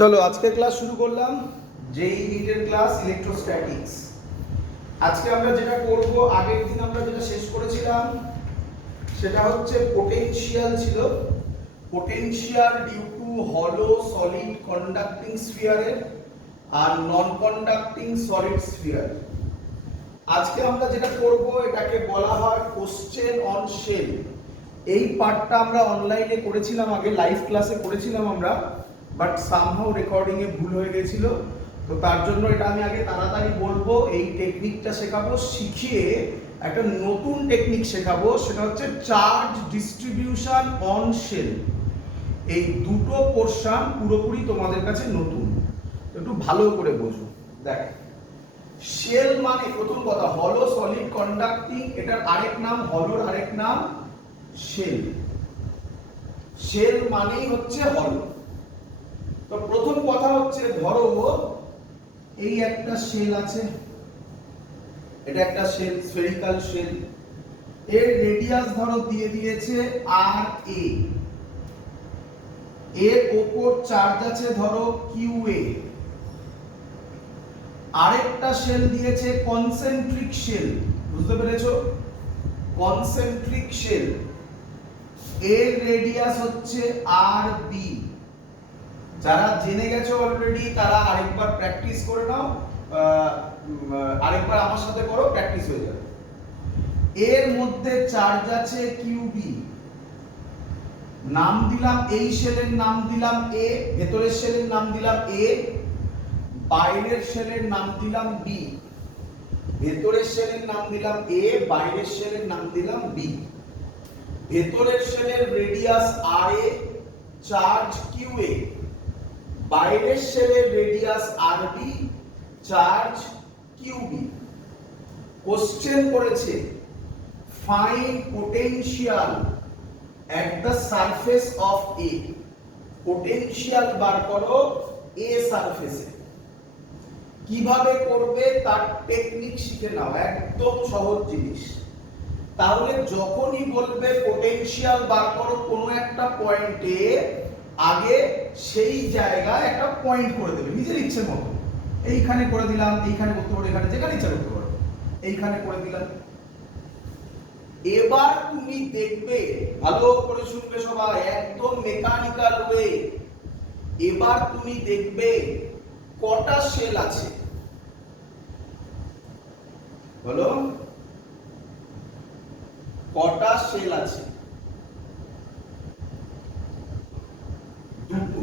চলো আজকে ক্লাস শুরু করলাম যেই নিটের ক্লাস ইলেকট্রোস্ট্যাটিক্স। আজকে আমরা যেটা করব, আগের দিন আমরা যেটা শেষ করেছিলাম সেটা হচ্ছে পোটেনশিয়াল ছিল। পোটেনশিয়াল ডিউ টু হলো সলিড কন্ডাক্টিং স্ফিয়ারের আর নন কন্ডাক্টিং সলিড স্ফিয়ার। আজকে আমরা যেটা করব এটাকে বলা হয় কোশ্চেন অন শেল। এই পার্টটা আমরা অনলাইনে করেছিলাম, আগে লাইভ ক্লাসে করেছিলাম আমরা, বাট সামহাউ রেকর্ডিং এ ভুল হয়ে গেছিল। তো তার জন্য এটা আমি আগে তাড়াতাড়ি বলবো, এই টেকনিকটা শেখাবো, শিখিয়ে একটা নতুন টেকনিক শেখাবো, সেটা হচ্ছে চার্জ ডিস্ট্রিবিউশন অন শেল। এই দুটো পোরশন পুরোপুরি তোমাদের কাছে নতুন, একটু ভালো করে বোঝো। দেখ, শেল মানে প্রথম কথা হলো সলিড কন্ডাক্টিং, এটার আরেক নাম, হলোর আরেক নাম শেল। শেল মানেই হচ্ছে হলো। তো প্রথম কথা হচ্ছে, ধরো এই একটা শেল আছে, এটা একটা শেল, স্ফেরিক্যাল শেল, এর রেডিয়াস ধরো দিয়ে দিয়েছে আর এ, এর উপর চার্জ আছে ধরো কিউ এ। আরেকটা শেল দিয়েছে কনসেন্ট্রিক শেল, বুঝতে পেরেছো? কনসেন্ট্রিক শেল, এর রেডিয়াস হচ্ছে আর বি। যারা জেনে গেছো অলরেডি তারা আরেকবার প্র্যাকটিস করে নাও, আরেকবার আমার সাথে করো, প্র্যাকটিস হয়ে যাবে। এর মধ্যে চার্জ আছে কিউবি, নাম দিলাম এই শেলের নাম দিলাম এ, ভেতরের শেলের নাম দিলাম এ, বাইরের শেলের নাম দিলাম বি। ভেতরের শেলের নাম দিলাম এ, বাইরের শেলের নাম দিলাম বি। ভেতরের শেলের radius R A, charge Q A, বাইরের শেলের radius R B, charge Q B. Question করেছে find potential at the surface of A. Potential বার করো এ সারফেসে। কিভাবে করবে তার টেকনিক শিখে নাও, একদম সহজ জিনিস। তাহলে যখনই বলবে পোটেনশিয়াল বার করো কোনো একটা পয়েন্টে, আগে সেই জায়গায় একটা পয়েন্ট করে দেবে নিজের ইচ্ছে মতো। এইখানে করে দিলাম, এইখানে করতে পারো, এখানে যেখানে ইচ্ছা করতে পারো, এইখানে করে দিলাম। এবার তুমি দেখবে, ভালো করে শুনবে সবাই, একদম মেকানিক্যাল ওয়ে। এবার তুমি দেখবে কটা শেল আছে, বলো কটা শেল আছে? দুটো।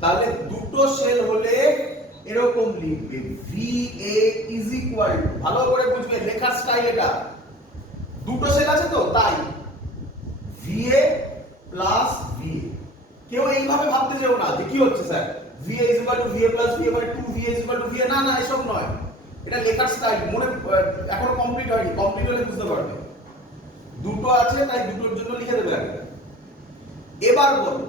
তাহলে দুটো শেল হলে এরকম লিখবে, VA ইজ ইকুয়াল টু, ভালো করে বুঝবে লেখার স্টাইল এটা। দুটো শেল আছে তো তাই VA প্লাস VA। কেউ এইভাবে ভাবতে যাও না যে কি হচ্ছে sir, VA is equal to VA plus VA by 2, VA is equal to VA, না না এসব নয়। এটা লেখার স্টাইল, মনে এখনো কমপ্লিট হয়নি, কমপ্লিট হলে বুঝতে পারবে। দুটো আছে তাই দুটোর জন্য লিখে দেবে আগে। এবার বলো,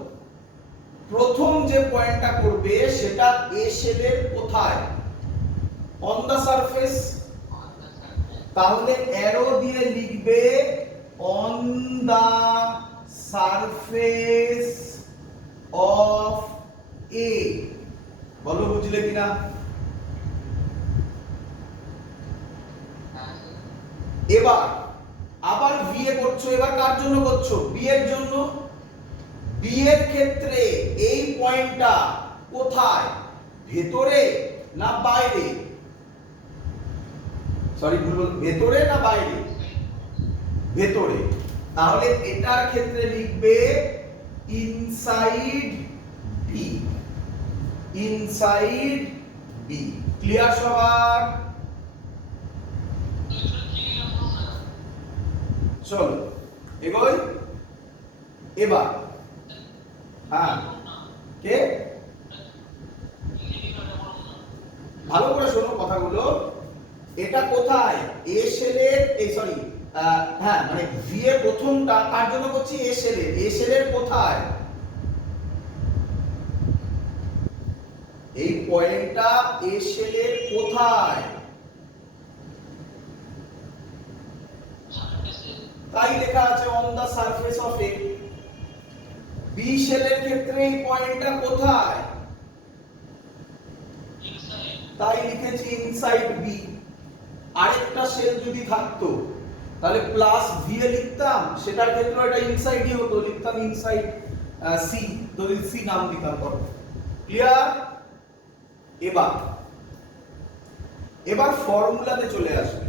প্রথম যে পয়েন্টটা করবে সেটা এ শেলের কোথায়? On the surface. তাহলে অ্যারো দিয়ে লিখবে on the surface of A. বলো বুঝলে কিনা? এবার আবার VA করছো, এবার কার জন্য করছো? বি এর জন্য। বি এর ক্ষেত্রে এই পয়েন্টটা কোথায়? ভেতরে না বাইরে? সরি ভুল, ভেতরে না বাইরে? ভেতরে। তাহলে এটার ক্ষেত্রে লিখবে inside B. Inside B. Clear সবার? চলো এগোই। এবার হ্যাঁ, কে ভালো করে শোনো কথাগুলো। এটা কোথায়? এ শেলের, এই সরি হ্যাঁ মানে VA প্রথমটা কার জন্য করছি? এ শেলের। এ শেলের কোথায়? এই পয়েন্টটা এ শেলের কোথায়? তাই লেখা আছে on the surface of A. B শেলের ক্ষেত্রে এই পয়েন্টটা কোথায়? ইনসাইড বি, আরেকটা শেল যদি থাকতো তাহলে প্লাস ভি এ লিখতাম, সেটার ক্ষেত্রে এটা ইনসাইডই হতো, লিখতাম ইনসাইড সি, যদি সি নাম দিতাম। পর ক্লিয়ার? এবার ফর্মুলাতে চলে আসবে।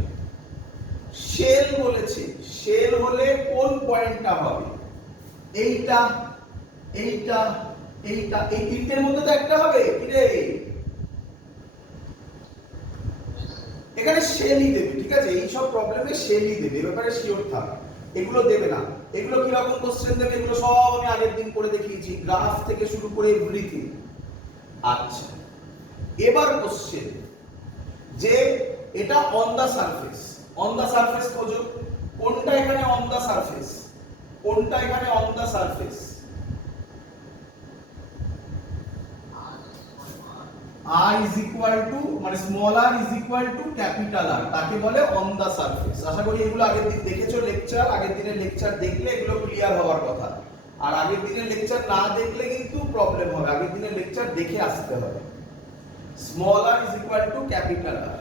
শেল বলেছে, শেল হলে কোন পয়েন্টটা হবে? এইটা, এইটা, এইটা, এই তিনটের মধ্যে তো একটা হবে কি রে? এখানে শেলই দেবে, ঠিক আছে? এই সব প্রবলেমে শেলই দেবে, এর ব্যাপারে শিওর থাক। এগুলো দেবে না। এগুলো কি রকম কোশ্চেন দেবে এগুলো সব আমি আগের দিন করে দেখিয়েছি, গ্রাফ থেকে শুরু করে এভরিথিং। আচ্ছা, এবার কোশ্চেন যে এটা on the surface, on the surface খোঁজো। কোনটা এখানে অন দা সারফেস? কোনটা এখানে on the surface? r is equal to মানে small r is equal to capital R, তাকে বলে অন দা সারফেস। আশা করি এগুলো আগের দিন দেখেছো লেকচার, আগের দিনের লেকচার দেখলে এগুলো ক্লিয়ার হওয়ার কথা। আর আগের দিনের লেকচার না দেখলে কিন্তু প্রবলেম হবে, আগের দিনের লেকচার দেখে আসতে হবে। Small r is equal to capital R,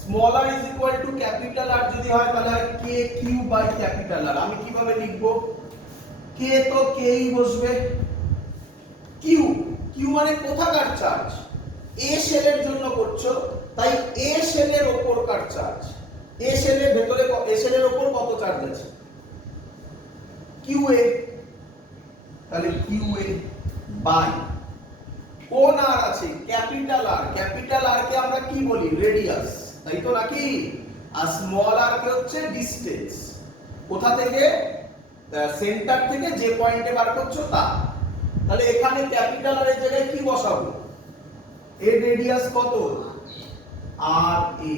small r is equal to capital R যদি হয় তাহলে হয় k q by capital R। আমি কিভাবে লিখবো? k তো k ই বসবে, q, q মানে কোথাকার চার্জ? এ শেলের জন্য করছো, তাই এ শেলের উপরকার চার্জ। এ শেলের ভেতরে, এ শেলের উপর কত চার্জ আছে? QA, তাহলে QA বাই কোন আর আছে? Capital R. ক্যাপিটাল আর কে আমরা কি বলি? রেডিয়াস, তাই তো নাকি? আর স্মল আর কে হচ্ছে ডিসটেন্স। কোথা থেকে? সেন্টার থেকে যে পয়েন্টে বার করছো তা। তাহলে এখানে ক্যাপিটাল আর এর জায়গায় কি বসাবো? এর রেডিয়াস কত? আর এ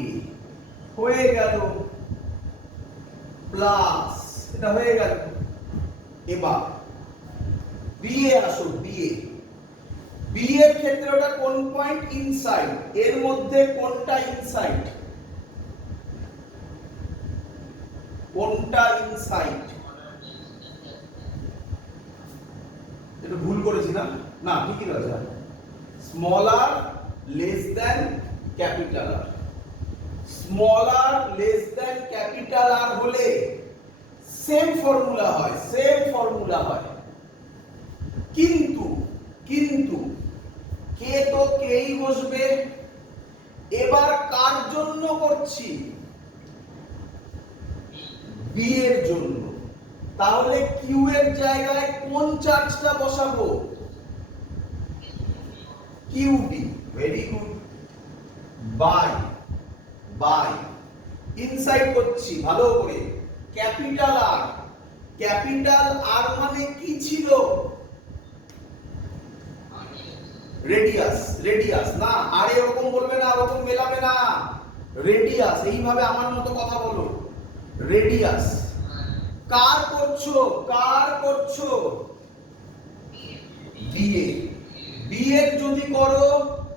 হয়ে গেল, প্লাস এটা হয়ে গেল। এবার বি এ আসো, বি এ, বি এর ক্ষেত্রে ওটা কোন পয়েন্ট? ইনসাইড। এর মধ্যে কোনটা ইনসাইড? কোনটা ইনসাইড? এটা ভুল করেছি না? না ঠিকই আছে। Small R less than capital R, small R less than capital R হলে সেম ফর্মুলা হয়, সেম ফর্মুলা হয়। কিন্তু কিন্তু কে তো কেই বসবে। এবার কার জন্য করছি? বি এর জন্য। তাহলে কিউ এর জায়গায় কোন চার্জটা বসাবো? Q B, very good, bye bye inside করছি ভালো করে, ক্যাপিটাল আর। ক্যাপিটাল আর মানে কি ছিল? রেডিয়াস, রেডিয়াস না, আর এরকম বলবে না, এরকম মেলাবে না, রেডিয়াস। এইভাবে আমার মতো কথা বলো, রেডিয়াস। কার করছো? কার করছো? বিএ। বিএ যদি করো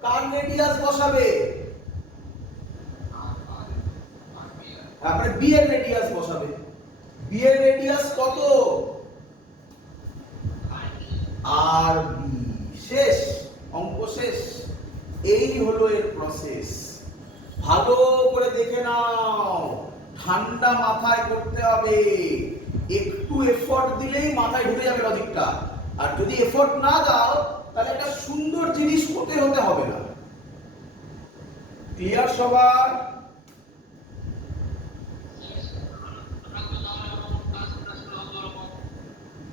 কার রেডিয়াস বসাবে? তারপরে বি এর রেডিয়াস বসাবে। বি এর রেডিয়াস কত? আর বি। শেষ, অঙ্ক শেষ। এই হলো এর প্রসেস। ভালো করে দেখে নাও, ঠান্ডা মাথায় করতে হবে। একটু এফোর্ট দিলেই মাথায় ঢুকে যাবে লজিকটা। আর যদি এফোর্ট না দাও তাহলে একটা সুন্দর জিনিস হতে হবে না। ক্লিয়ার সবার?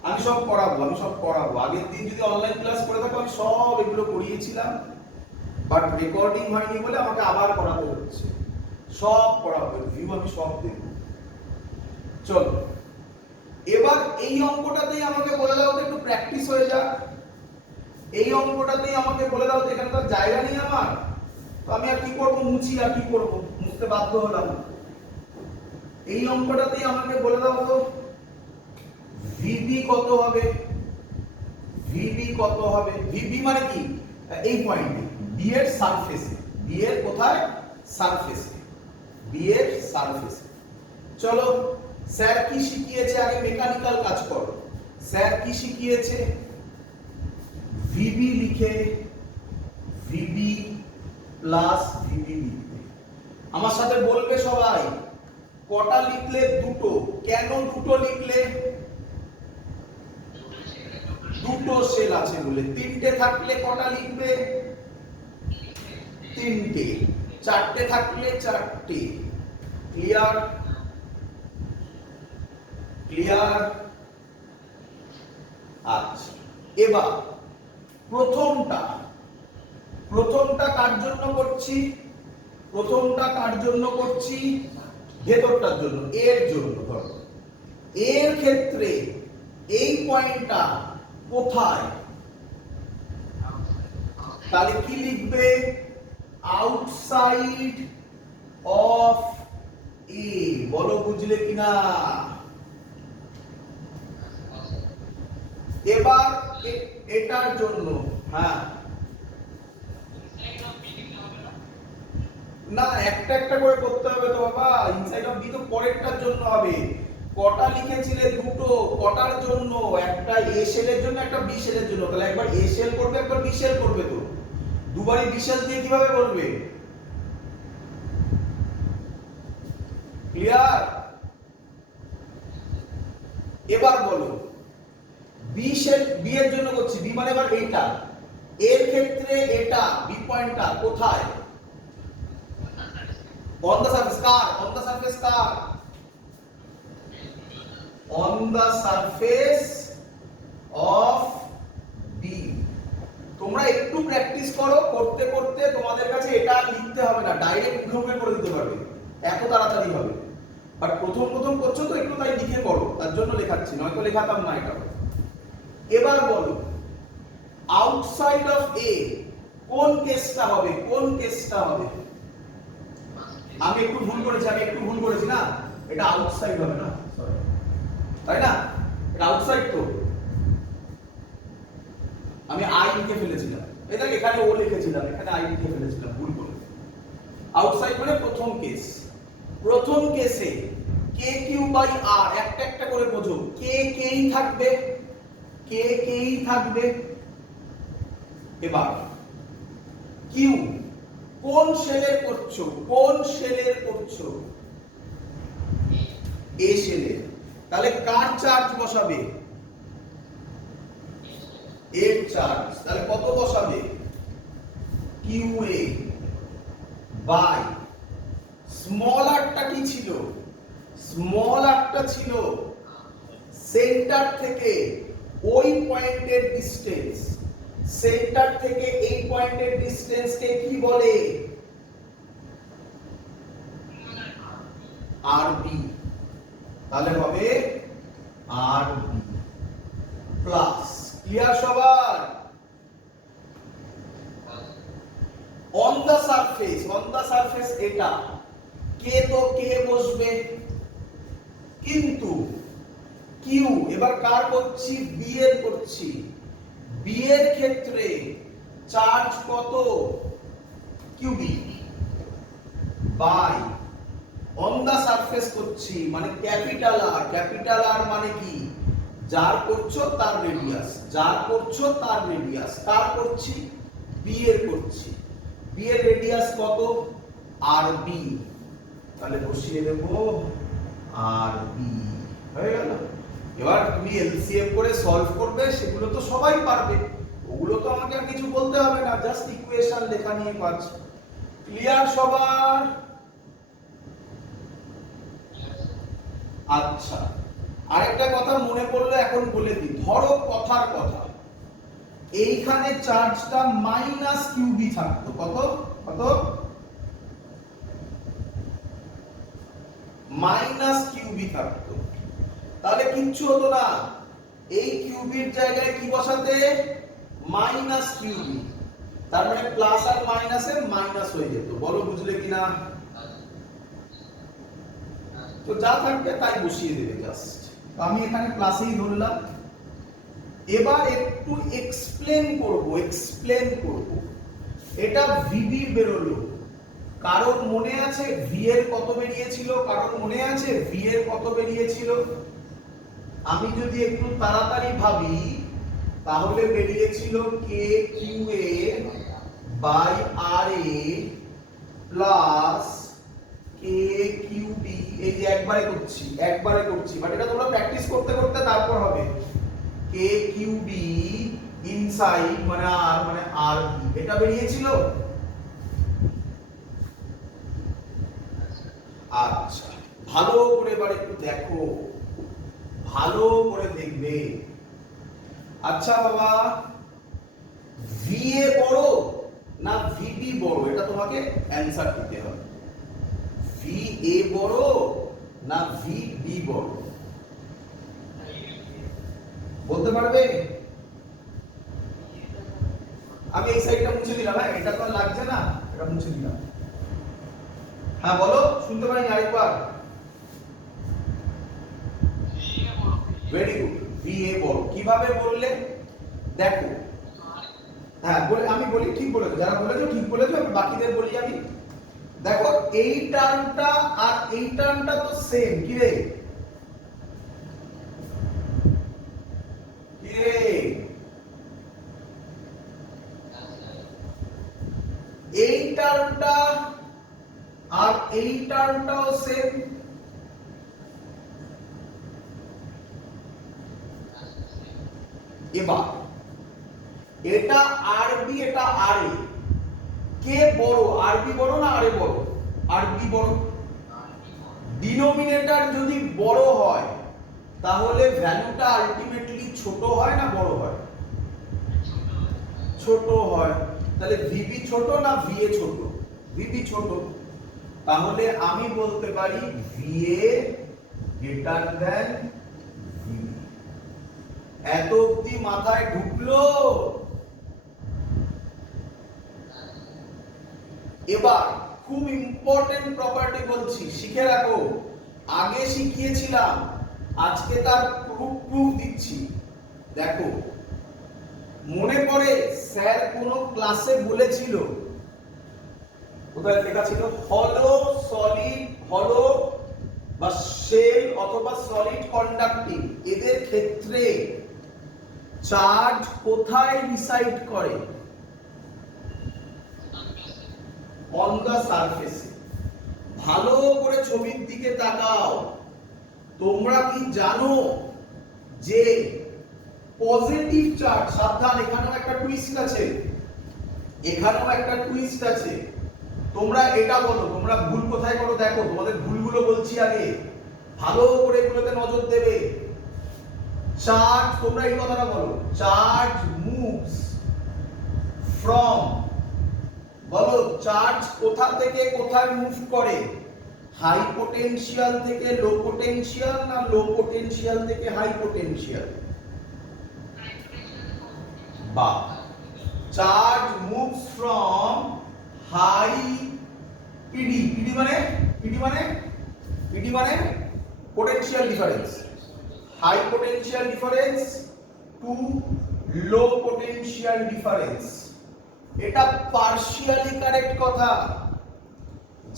আমি সব করাবো, আমি সব করাবো। আগের দিন যদি অনলাইন ক্লাস করে থাকো আমি সব এগুলো করিয়েছিলাম, বাট রেকর্ডিং হয়নি বলে আমাকে আবার করাতে হচ্ছে। সব করাবো, ভিউ আমি সব দেব। চলো এবার এই অঙ্কটাতেই আমাকে বলে দাও তো, একটু প্র্যাকটিস হয়ে যাক। এই অঙ্কটাতেই আমাকে বলে দাও তো, এখানে তো জায়গা নেই আমার, তো আমি আর কি করবো? মুছি, আর কি করবো? মুছতে বাধ্য হলাম। এই অঙ্কটাতেই আমাকে বলে দাও তো ভিবি কত হবে? ভিবি কত হবে? ভিবি মানে কি? এই পয়েন্টে বি এর সারফেসে। বি এর কোথায়? সারফেসে। বি এর সারফেসে। চলো স্যার কি শিখিয়েছে? আগে মেকানিক্যাল কাজ করো। স্যার কি শিখিয়েছে? ভিবি লিখে ভিবি প্লাস ভিবি লিখতে। আমার সাথে বলবে সবাই, কটা লিখলে? দুটো। কেন দুটো লিখলে? দুটো সেল আছে বলে। তিনটে থাকলে কটা লিখবে? তিনটে। চারটে থাকলে চারটে। ক্লিয়ার? ক্লিয়ার? আচ্ছা, এবার প্রথমটা কার জন্য করছি? প্রথমটা কার জন্য করছি? ভেতরটার জন্য, এর জন্য। ধরো এর ক্ষেত্রে এই পয়েন্টটা কোথায়? তাহলে কি লিখবে? Outside of A. বলো বুঝলে কিনা? এবার এটার জন্য, হ্যাঁ না, একটা একটা করে করতে হবে তো বাবা। ইনসাইড অফ বি তো পরেরটার জন্য হবে। কটা লিখেছিলে? দুটো। কটার জন্য? একটা এ শেলের জন্য, একটা বি শেলের জন্য। তাহলে একবার এ শেল করবে, একবার বি শেল করবে। তো দুবারই বি শেল দিয়ে কিভাবে বলবে? ক্লিয়ার? এবার বলো, বি শেল, বি এর জন্য করছি। বি মানে এবার এইটা, এর ক্ষেত্রে এটা বি পয়েন্টটা কোথায়? on the surface car? on the surface car? on the surface of B। তোমরা একটু প্র্যাকটিস করো, করতে করতে তোমাদের কাছে এটা লিখতে হবে না, ডাইরেক্ট মুখে করে দিতে পারবে, এত তাড়াতাড়ি হবে। বাট প্রথম প্রথম করছো তো, একটু তাই লিখে করো, তার জন্য লেখাচ্ছি, নয়তো লেখাতাম না এটা। এবার বলো, আউটসাইড অফ এ কোন কেসটা হবে? কোন কেসটা হবে? আমি একটু ভুল করেছি না, এটা আউটসাইড হবে না, সরি, তাই না? এটা আউটসাইড তো, আমি আই লিখে ফেলেছিলাম। এই দেখ, এখানে ও লিখেছিলাম, এখানে আই লিখে ফেলেছিলাম ভুল করে। আউটসাইড মানে প্রথম কেস। প্রথম কেসে কে কিউ বাই আর, একটা একটা করে বোঝো। কে কেই থাকবে, কে কেই থাকবে। এবার কিউ কোন শেলের করছো? কোন শেলের করছো? এ শেলের। তাহলে কার চার্জ বসাবে? এর চার্জ। তাহলে কত বসাবে? কিউ এ বাই স্মল আরটা কি ছিল? স্মল আরটা ছিল সেন্টার থেকে ওই পয়েন্টের ডিসটেন্স। সেন্টার থেকে এই পয়েন্টের ডিসটেন্সকে কি বলে? আরবি। তাহলে হবে আরবি প্লাস। ক্লিয়ার সবার? On the surface, on the surface এটা কে, তো কে বসবে, কিন্তু কিউ এবার কার করছি? বি এর করছি। বি এর ক্ষেত্রে চার্জ কত? কিউবি বাই অন দা সারফেস করছি মানে ক্যাপিটাল আর। ক্যাপিটাল আর মানে কি? যার করছো তার রেডিয়াস, যার করছো তার রেডিয়াস। কার করছি? বি এর করছি। বি এর রেডিয়াস কত? আর বি। তাহলে বসিয়ে দেব আর বি। হয়ে গেল। এবার তুমি এলসিএম করে সলভ করবে, সেগুলো তো সবাই পারবে, ওগুলো তো আমাকে আর কিছু বলতে হবে না, জাস্ট ইকুয়েশন লেখা নিয়ে কাজ। ক্লিয়ার সবার? আচ্ছা, আরেকটা কথা মনে পড়লো, এখন বলে দিই। ধরো কথার কথা, এইখানে চার্জটা মাইনাস কিউবি থাকতো। কত? কত? মাইনাস কিউবি থাকতো। তাহলে কিচ্ছু হতো না, এই কিউবির জায়গায় কি বসাতে? মাইনাস কিউবি। তার মানে প্লাস আর মাইনাসের মাইনাস হয়ে যেত। বলো বুঝলে কিনা? তো যা থাকবে তাই বসিয়ে দেবে জাস্ট। আমি এখানে প্লাসেই ধরলাম। এবার একটু এক্সপ্লেন করব, এক্সপ্লেন করব। এটা ভিবি বেরোলো, কারণ মনে আছে ভি এর কত বেরিয়েছিল? কারণ মনে আছে ভি এর কত বেরিয়েছিল? আমি যদি একটু তাড়াতাড়ি ভাবি, তাহলে বেরিয়েছিল K Q A by R A plus K Q B, এই যে একবারে করছি বাট এটা তোমরা প্র্যাকটিস করতে করতে তারপর হবে। কে কিউ বি ইনসাইড মানে আর বি, এটা বেরিয়েছিল। আচ্ছা ভালো করে এবার একটু দেখো, ভালো করে দেখবে। আচ্ছা বাবা, ভিএ বড় না ভিবি বড়, এটা তোমাকে অ্যানসার দিতে হবে। ভিএ বড় না ভিবি বড় বলতে পারবে? আমি এই সাইডটা মুছে দিলাম, হ্যাঁ এটা তো লাগছে না, এটা মুছে দিলাম। হ্যাঁ বলো, শুনতে পারিনি আরেকবার। ভেরি গুড, ভিএ বড়। কিভাবে বললে দেখো, হ্যাঁ বলে আমি বলি, ঠিক বলেছো, যারা বলেছো ঠিক বলেছো, বাকিদের বলি আমি। দেখো এই টার্মটা আর এই টার্মটা তো সেম, কি রে এই টার্মটা আর এই টার্মটাও সেম। এবার এটা আরবি এটা আরএ, কে বড়? আরবি বড় না আরএ বড়? আরবি বড়। ডিনোমিনেটর যদি বড় হয় তাহলে ভ্যালুটা আলটিমেটলি ছোট হয় না বড় হয়? ছোট হয়। তাহলে ভিবি ছোট না ভিএ ছোট? ভিবি ছোট। তাহলে আমি বলতে পারি ভিএ গ্রেটার দ্যান ভিবি। এত অবধি মাথায় ঢুকলো? এবার খুব ইম্পর্টেন্ট প্রপার্টি বলছি, শিখে রাখো। আগে শিখিয়েছিলাম, আজকে তার প্রুফ দিচ্ছি। দেখো মনে পড়ে স্যার কোন ক্লাসে বলেছিল, কোথায় লেখা ছিল, হলো সলিড, হলো বা শেল অথবা সলিড কন্ডাক্টিং, এদের ক্ষেত্রে চার্জ কোথায় রিসাইড করে? অন দা সারফেসে। ভালো করে ছবির দিকে তাকাও। তোমরা কি জানো যে পজিটিভ চার্জ, সাবধান এখানেও একটা টুইস্ট আছে, এখানেও একটা টুইস্ট আছে। তোমরা এটা বলো, তোমরা ভুল কোথায় করো দেখো, তোমাদের ভুলগুলো বলছি আগে, ভালো করে এগুলোতে নজর দেবে। চার্জ, তোমরা এই কথাটা বলো, চার্জ মুভস ফ্রম, বলো চার্জ কোথা থেকে কোথায় মুভ করে? হাই পোটেনশিয়াল থেকে লো পোটেনশিয়াল না লো পোটেনশিয়াল থেকে হাই পোটেনশিয়াল? বা charge moves from high PD, PD মানে potential difference, high potential difference to low potential difference. এটা পার্শিয়ালি কারেক্ট কথা।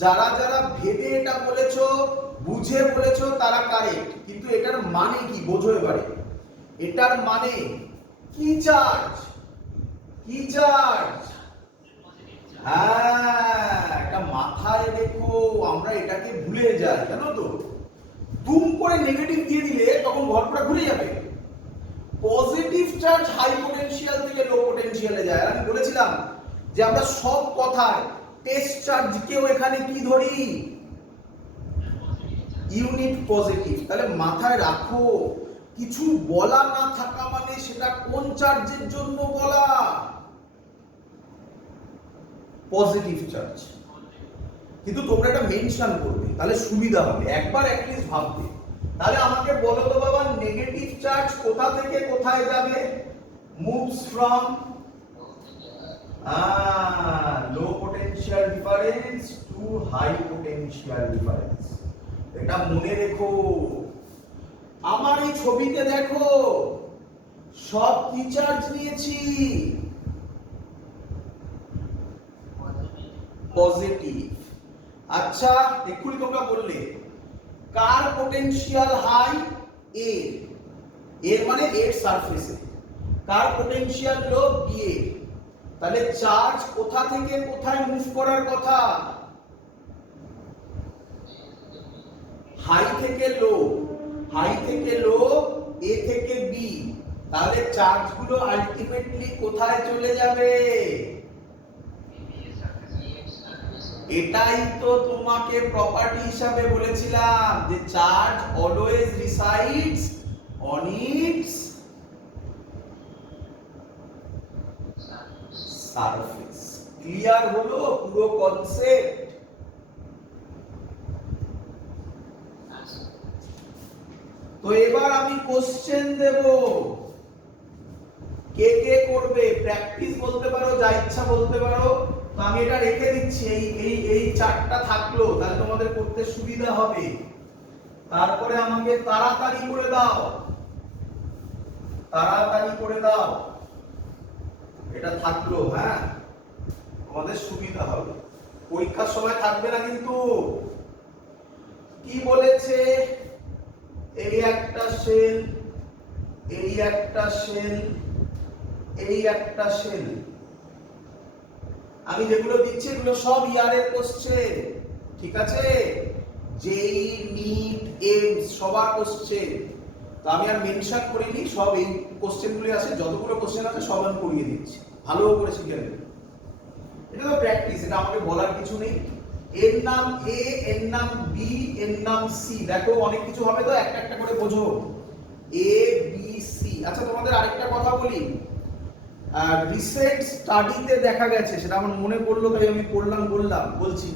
যারা যারা ভেবে এটা বলেছো, বুঝে বলেছো, তারা কারেক্ট, কিন্তু এটার মানে কি বোঝো এবারে। এটার মানে কি চার্জ? কি চার্জ? হ্যাঁ, এটা মাথায় রেখো, আমরা এটাকে ভুলে যাই, জানো তো। তুম করে নেগেটিভ দিয়ে দিলে তখন ঘটনাটা ঘুরে যাবে। পজিটিভ চার্জ হাই পোটেনশিয়াল থেকে লো পোটেনশিয়ালে যায়। আমি বলেছিলাম যে আমরা সব কথায় টেস্ট চার্জকেও এখানে কি ধরি? Unit positive. তাহলে মাথায় রাখো, কিছু বলা না থাকা মানে সেটা কোন চার্জের জন্য বলা? Positive charge. কিন্তু তোমরা এটা মেনশন করবে, তাহলে সুবিধা হবে, একবার অ্যাটলিস্ট ভাববে। তাহলে আমাকে বলো তো বাবা, নেগেটিভ চার্জ কোথা থেকে কোথায় যাবে? Moves from low potential difference to high potential difference. এটা মনে রেখো। আমার এই ছবিতে দেখো, সব কি চার্জ নিয়েছি? পজিটিভ। আচ্ছা এক্ষুনি তোমরা বললে কার পোটেনশিয়াল হাই? এর মানে এর সারফেসে। কার পোটেনশিয়াল লো? বি এর। তাহলে চার্জ কোথা থেকে কোথায় মুভ করার কথা? হাই থেকে লো, হাই থেকে লো, এ থেকে বি, তাহলে চার্জগুলো আলটিমেটলি কোথায় চলে যাবে? এটাই তো তোমাকে প্রপার্টি হিসাবে বলেছিলাম যে charge always resides on it's surface. Clear হলো পুরো কনসেপ্ট? তো এবার আমি কোশ্চেন দেব, কে কে করবে? প্র্যাকটিস বলতে পারো, যা ইচ্ছা বলতে পারো। তো আমি এটা রেখে দিচ্ছি, এই চারটা থাকলো, তাহলে তোমাদের করতে সুবিধা হবে। তারপরে আমাকে তাড়াতাড়ি করে দাও, তাড়াতাড়ি করে দাও, এটা থাকলো। হ্যাঁ, তোমাদের সুবিধা হবে, পরীক্ষার সময় থাকবে না কিন্তু। কি বলেছে? এই একটা সেল, এই একটা সেল, এই একটা সেল। আমি যেগুলো দিচ্ছি এগুলো সব ইয়ারের কোশ্চেন, ঠিক আছে? জেই, নিট, এমস সবার কোশ্চেন। তো আমি আর মেনশন করিনি, সব এই কোশ্চেনগুলো আছে, যতগুলো কোশ্চেন আছে সব আমি করিয়ে দিচ্ছি, ভালো করে শিখে নেবে। এটা তো প্র্যাকটিস, এটা আমাকে বলার কিছু নেই। এর নাম এ, এর নাম বি, এর নাম সি। দেখো অনেক কিছু হবে তো, একটা একটা করে বোঝো। A B C. আচ্ছা তোমাদের আরেকটা কথা বলি, রিসেন্ট স্টাডিতে দেখা গেছে, সেটা আমার মনে পড়লো তাই আমি বলছি,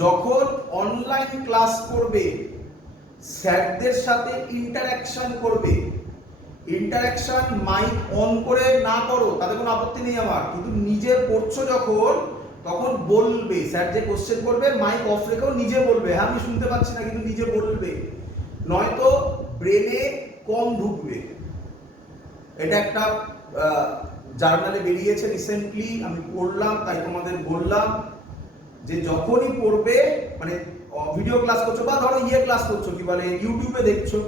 যখন অনলাইন ক্লাস করবে, স্যারদের সাথে ইন্টারঅ্যাকশন করবে, ইন্টারঅ্যাকশন মাইক অন করে না করো, তাতে কোনো আপত্তি নেই আমার, কিন্তু নিজে পড়ছো যখন, তখন বলবে। স্যার যে কোশ্চেন করবে মাইক অফ রেখেও নিজে বলবে, হ্যাঁ আমি শুনতে পাচ্ছি না, কিন্তু নিজে বলবে, নয়তো ব্রেনে কম ঢুকবে। এটা একটা জার্নালে বেরিয়েছে রিসেন্টলি, আমি পড়লাম তাই তোমাদের বললাম যে যখনই পড়বে, মানে ভিডিও ক্লাস করছো বা ধরো ক্লাস করছো, কি বলে ইউটিউবে দেখছো,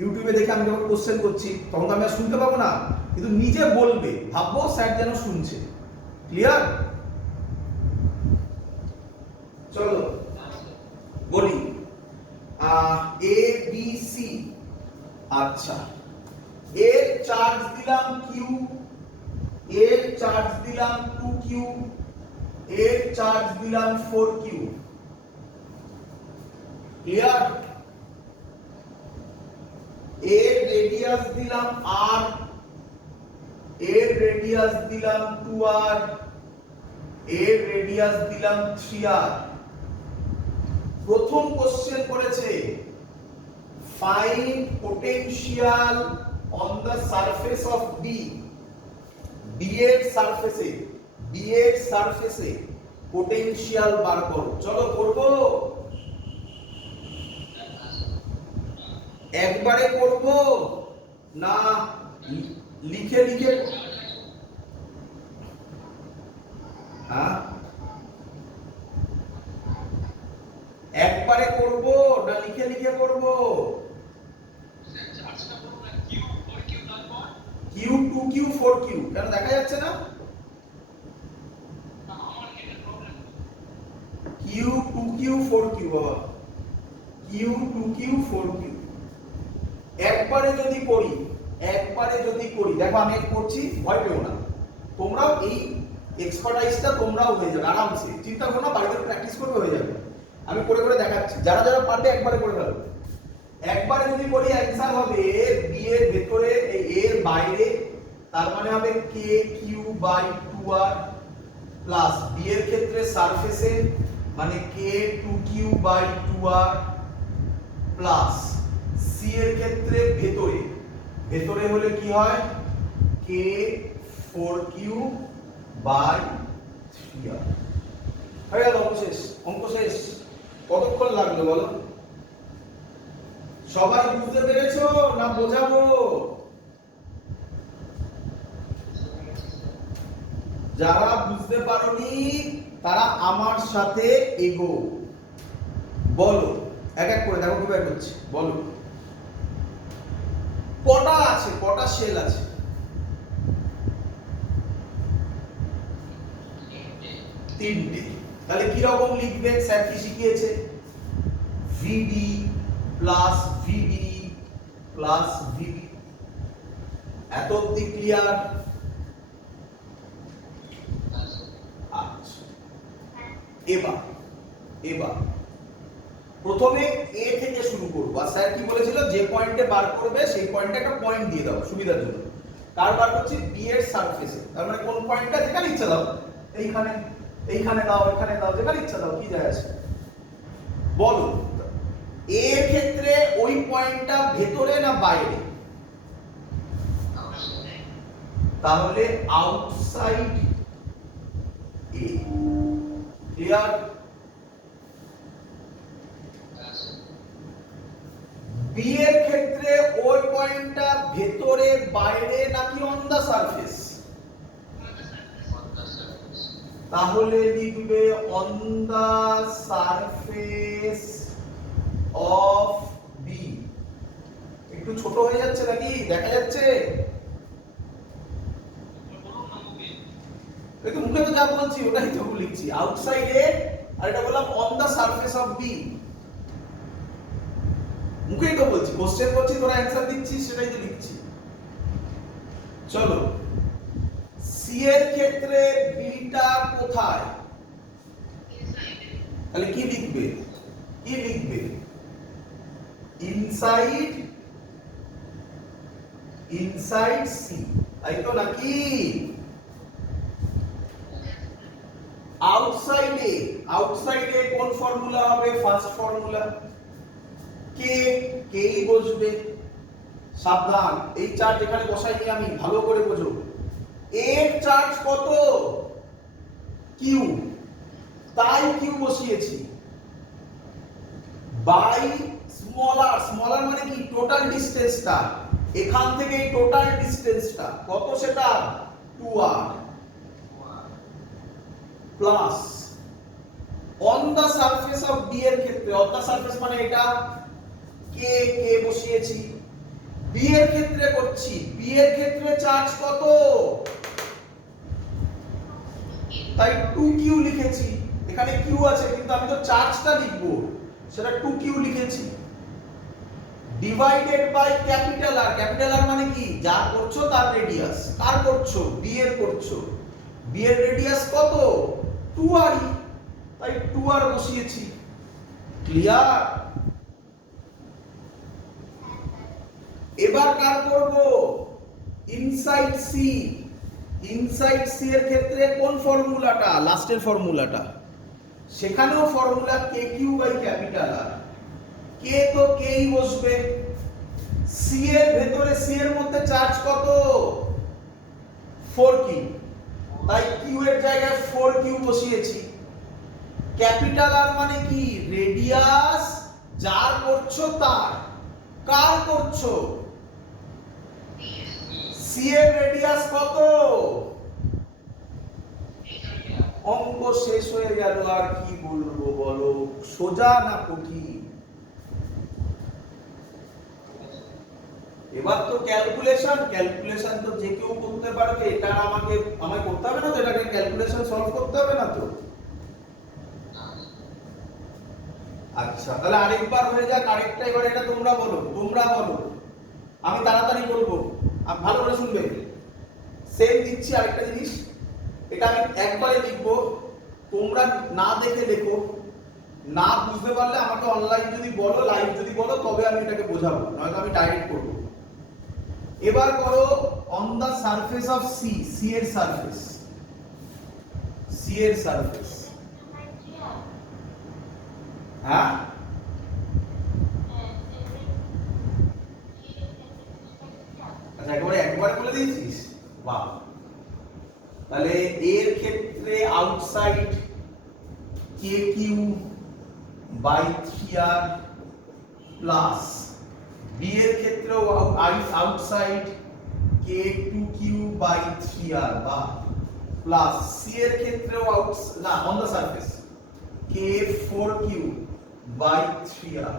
ইউটিউবে দেখে আমি যখন কোশ্চেন করছি তখন তো আমি আর শুনতে পাবো না, কিন্তু নিজে বলবে, ভাববো স্যার যেন শুনছে। ক্লিয়ার? চলো বলি, এ বি সি। আচ্ছা, এর চার্জ দিলাম কিউ, এর চার্জ দিলাম 2q, এর চার্জ দিলাম 4q। ক্লিয়ার? এর রেডিয়াস দিলাম r, এর রেডিয়াস দিলাম 2r, এর রেডিয়াস দিলাম 3r। প্রথম কোশ্চেন করেছে find potential on the surface of D. D এর সারফেসে পোটেনশিয়াল বার করো। চলো করব, একবারে করব না লিখে লিখে? হ্যাঁ, একবারে করব না লিখে লিখে করব? কিউ 2q 4q কেন দেখা যাচ্ছে না? কিউ 2q 4q, বাবা কিউ 2q 4q। একবারে যদি করি, দেখো আমি করছি, ভয় পেও না, তোমরাও এই এক্সপার্টাইজটা তোমরাও হয়ে যাবে আরামসে, চিন্তা করো না, বাড়িতে প্র্যাকটিস করবে, হয়ে যাবে। আমি করে করে দেখাচ্ছি, যারা যারা পারবে একবারে করে ফেলো। একবারে যদি করি অ্যান্সার হবে বি এর ভেতরে এর বাইরে, তার মানে হবে K Q by 2r, plus B এর ক্ষেত্রে সারফেসে মানে কে 2q by 2r, plus C এর ক্ষেত্রে ভেতরে হলে কি হয় কে 4q বাই 3r। হয়ে গেল, অঙ্ক শেষ। কতক্ষণ লাগলো বলো? সবাই বুঝতে পেরেছো না বোঝাবো? যারা বুঝতে পারোনি তারা আমার সাথে এগো, বলো এক এক করে, দেখো কিভাবে করছি, বলো কটা আছে, কটা শেল আছে? তিনটে। তাহলে কি রকম লিখবেন? স্যার কি শিখিয়েছে? V ভিডি প্লাস ভিডি প্লাস ভিডি। এত অবধি ক্লিয়ার? আচ্ছা, এবার এবার প্রথমে এ থেকে শুরু করবো। আর স্যার কি বলেছিল, যে পয়েন্টে বার করবে সেই পয়েন্টে একটা পয়েন্ট দিয়ে দাও সুবিধার জন্য। কার বার করছি? বি এর সারফেসে। তার মানে কোন পয়েন্টটা, যেখানে ইচ্ছা দাও, এইখানে এইখানে দাও, এখানে দাও, যেখানে ইচ্ছা দাও, কি যায় আসে। বলো এ এর ক্ষেত্রে ওই পয়েন্টটা ভেতরে না বাইরে? তাহলে আউটসাইড এ। ক্লিয়ার? বি এর ক্ষেত্রে ওই পয়েন্টটা ভেতরে বাইরে নাকি অন দা সারফেস? তাহলে লিখবে on the surface of B. একটু ছোট হয়ে যাচ্ছে নাকি, দেখা যাচ্ছে? একটু মুখে তো যা বলছি ওটাই তো লিখছি, আউটসাইড এ, আর এটা বললাম on the surface of B. মুখেই তো বলছি, কোশ্চেন করছি, তোরা অ্যানসার দিচ্ছিস, সেটাই তো লিখছি। চলো, সি এর ক্ষেত্রে বিটা কোথায়? তাহলে কি লিখবে? কি লিখবে? ইনসাইড, ইনসাইড সি, তাই তো নাকি? আউটসাইডে, আউটসাইডে কোন ফর্মুলা হবে? ফার্স্ট ফর্মুলা কে, কেই বসবে। সাবধান, এই চার্জ এখানে বসাইনি আমি, ভালো করে বোঝো। এর চার্জ কত? কিউ, তাই কিউ বসিয়েছি। বাই স্মলার, স্মলার মানে কি? টোটাল ডিসটেন্সটা, এখান থেকে এই টোটাল ডিসটেন্সটা কত, সেটা 2r plus on the surface of B এর ক্ষেত্রে, অন দা সারফেস মানে এটা, কে, কে বসিয়েছি। বি এর ক্ষেত্রে করছি, বি এর ক্ষেত্রে চার্জ কত? তাই 2q লিখেছি। এখানে q আছে কিন্তু আমি তো চার্জটা লিখবো, সেটা 2q লিখেছি। Divided by capital R, capital R মানে কি? যা করছো তার রেডিয়াস। কার করছো? বি এর করছো। বি এর রেডিয়াস কত? 2r, তাই 2r বসিয়েছি। ক্লিয়ার? এবার কার করব? Inside C. ইনসাইড সি এর ক্ষেত্রে কোন ফর্মুলাটা? লাস্টের ফর্মুলাটা। সেখানেও formula K Q by capital R. K তো কেই বসবে। সি এর ভেতরে, সি এর মধ্যে চার্জ কত? 4q, তাই কিউ এর জায়গায় 4q বসিয়েছি। ক্যাপিটাল আর মানে কি? রেডিয়াস, যার করছো তার। কার করছো? সি এর রেডিয়াস কত? অঙ্ক শেষ হয়ে গেল, আর কি বলবো বলো? সোজা না কঠিন? এবার তো ক্যালকুলেশন, ক্যালকুলেশন তো যে কেউ করতে পারবে। এটা আমায় করতে হবে না তো, এটাকে ক্যালকুলেশন সলভ করতে হবে না তো। আচ্ছা, তাহলে আরেকবার হয়ে যাক, আরেকটা। এবার এটা তোমরা বলো, তোমরা বলো, আমি তাড়াতাড়ি বলবো, ভালো করে শুনবে। সেম দিচ্ছি আরেকটা জিনিস, এটা আমি একবারে লিখবো, তোমরা না দেখে লেখো। না বুঝতে পারলে আমাকে অনলাইন যদি বলো, লাইভ যদি বলো, তবে আমি এটাকে বোঝাবো, নয়তো আমি ডাইরেক্ট করবো। এবার করো on the surface of C, C এর সারফেস, সি এর সারফেস। হ্যাঁ, আচ্ছা, একবার বলে দিয়েছিস, বাহ। তাহলে এর ক্ষেত্রে outside k Q by 3r plus, B এর ক্ষেত্রেও outside K 2q by 3r, বা প্লাস সি এর ক্ষেত্রেও না on the surface k 4q by 3r,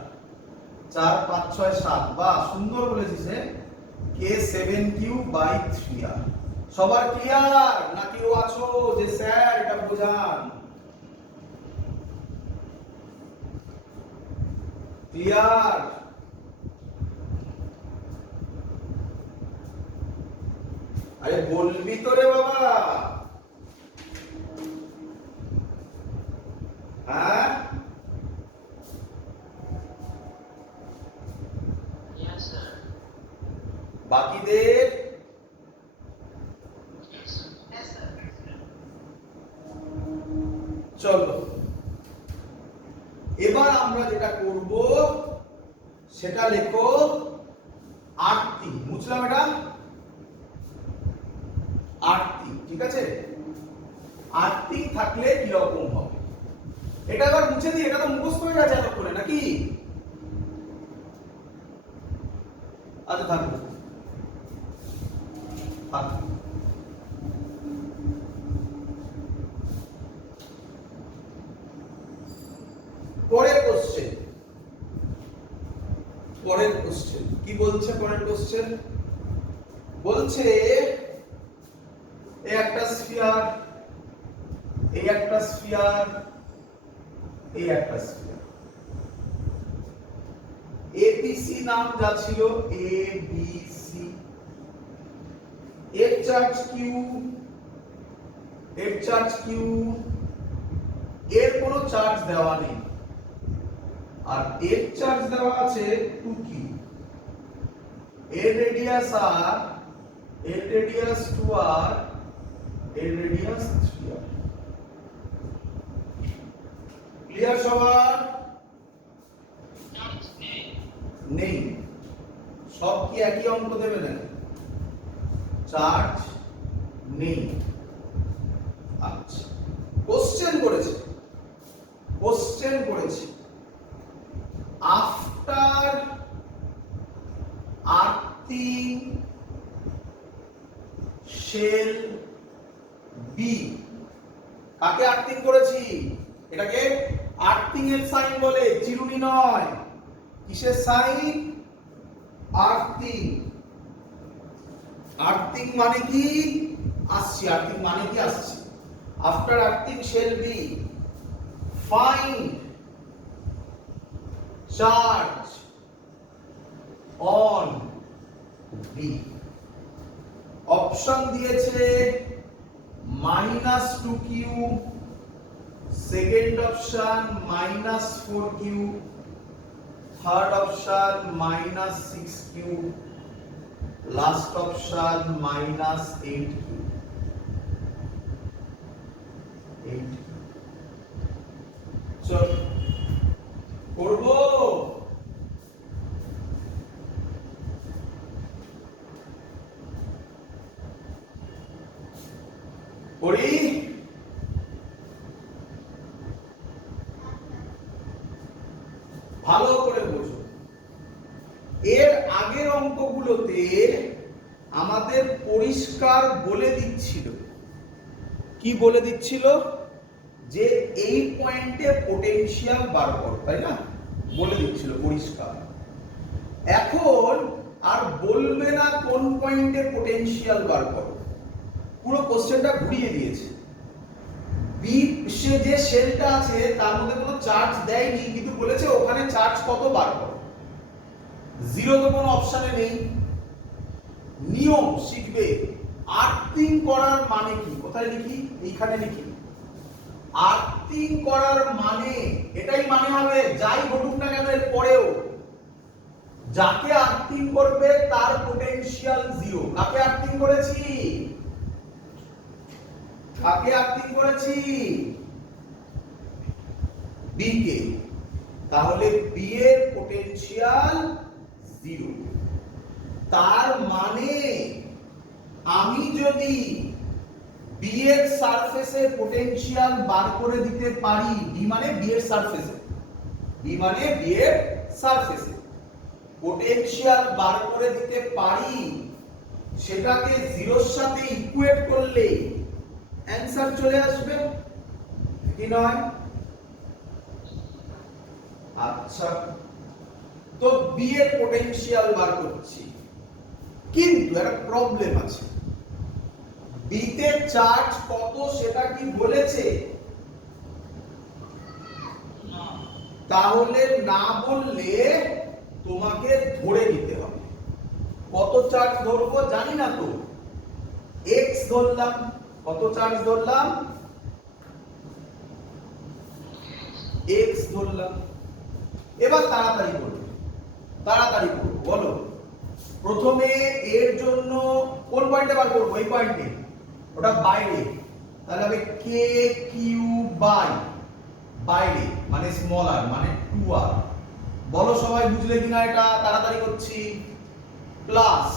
4 5 6 7, বা সুন্দর বলেছিস রে, কে 7q বাই 3r। সবার ক্লিয়ার না? কেউ আছো যে স্যার এটা বোঝান? ক্লিয়ার? আরে বলবি তো রে বাবা, হ্যাঁ? বাকিদের চলো, এবার আমরা যেটা করব সেটা লেখো আরতি। বুঝলাম এটা? আরতি, ঠিক আছে? আরতি থাকলে কি রকম হবে এটা এবার মুছে দিই। এটা তো মুখস্থ হয়ে গেছে এতক্ষণে, নাকি? আচ্ছা থাকবে, পরের কোশ্চেন। পরের কোশ্চেন কি বলছে? পরের কোশ্চেন বলছে এই একটা স্ফিয়ার, এই একটা স্ফিয়ার, এই একটা স্ফিয়ার, এবিসি নাম যা ছিল, এবিসি, এর চার্জ কিউ, এর চার্জ কিউ, এর কোনো চার্জ দেওয়া নেই, আর এর চার্জ দেওয়া আছে 2q, এর রেডিয়াস আর, এর রেডিয়াস 2r, এর রেডিয়াস 3r। ক্লিয়ার সবার? নেই, সব কি একই অঙ্ক দেবে না? চার্জ নেই। আচ্ছা, কোশ্চেন করেছে, কোশ্চেন করেছে আফটার আর্থিং শেল বি। কাকে আর্থিং করেছি? এটাকে আর্থিং এর সাইন বলে, চিরুনি নয়। কিসের সাইন? আর্থিং। আর্থিং মানে কি? আসছে। আর্থিং মানে কি? আসছে। After earthing shell B find charge on B. Option দিয়েছে -2q, second option -4q, third option -6q, last option -8q। 8 চল করব। করি? ভালো করে বোঝো। এর আগের অঙ্কগুলোতে আমাদের পরিষ্কার বলে দিচ্ছিল, কি বলে দিচ্ছিল? যে এই পয়েন্টে পটেনশিয়াল বার করো, তাই না? বলে দিচ্ছিল পরিষ্কার। এখন আর বলবে না কোন পয়েন্টে পটেনশিয়াল বার করো, পুরো কোশ্চেনটা ঘুরিয়ে দিয়েছে। বি যে শেলটা আছে তার মধ্যে কোনো চার্জ দেয়নি, কিন্তু বলেছে ওখানে চার্জ কত বার করো। জিরো তো কোনো অপশনে নেই। নিয়ম শিখবে। আর্থিং করার মানে কি? কোথায় লিখি? এইখানে লিখি। আর্থিং করার মানে এটাই মানে হবে, যাই ঘটুক না কেন এর পরেও যাকে আর্থিং করবে তার পটেনশিয়াল জিরো। কাকে আর্থিং করেছি? কাকে আর্থিং করেছি? বি কে। তাহলে বি এর পটেনশিয়াল জিরো। তার মানে আমি যদি বি এর সারফেসে পটেনশিয়াল বার করে দিতে পারি, বি মানে বি এর সারফেসে, বি মানে বি এর সারফেসে পটেনশিয়াল বার করে দিতে পারি, সেটাকে জিরোর সাথে ইকুয়েট করলে অ্যানসার চলে আসবে, কি নয়? আচ্ছা, তো বি এর পটেনশিয়াল বার করছি, কিন্তু একটা প্রবলেম আছে। বি তে চার্জ কত সেটা কি বলেছে? তাহলে না বললে তোমাকে ধরে নিতে হবে। কত চার্জ ধরবো জানি না তো, x ধরলাম। কত চার্জ ধরলাম? x ধরলাম। এবার তাড়াতাড়ি করবে, তাড়াতাড়ি করবো, বলো। প্রথমে এর জন্য কোন পয়েন্টে বার করবো? এই পয়েন্টে, ওটা বাইরে, তাহলে হবে কে কিউ বাই, বাইরে মানে স্মল আর মানে 2r। বলো সবাই বুঝলে কিনা এটা? তাড়াতাড়ি করছি। Plus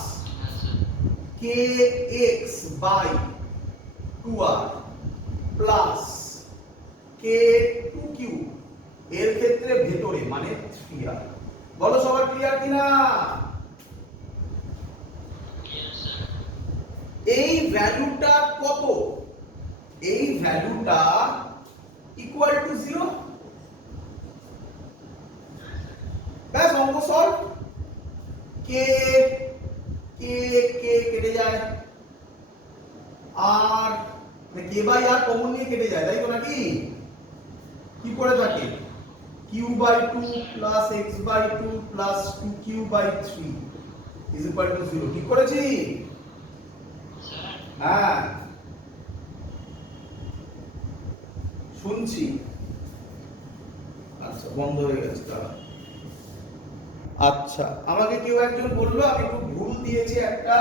k x by 2r plus k 2q, এর ক্ষেত্রে ভেতরে মানে 3r। বলো সবার ক্লিয়ার কিনা? এই ভ্যালুটা কত? এই ভ্যালুটা ইকুয়াল টু 0। ব্যাস, অঙ্ক সলভ। কে কে কে কেটে যায়, আর কে বাই আর কমন নিয়ে কেটে যায়, তাই তো নাকি? কি পড়ে থাকে? Q by 2 plus x by 2 plus 2q by 3 is equal to 0। ঠিক করেছি? হ্যাঁ, শুনছি। আচ্ছা, বন্ধ হয়ে গেছে তারা। আচ্ছা, আমাকে কেউ একজন বললো আমি একটু ভুল দিয়েছি একটা,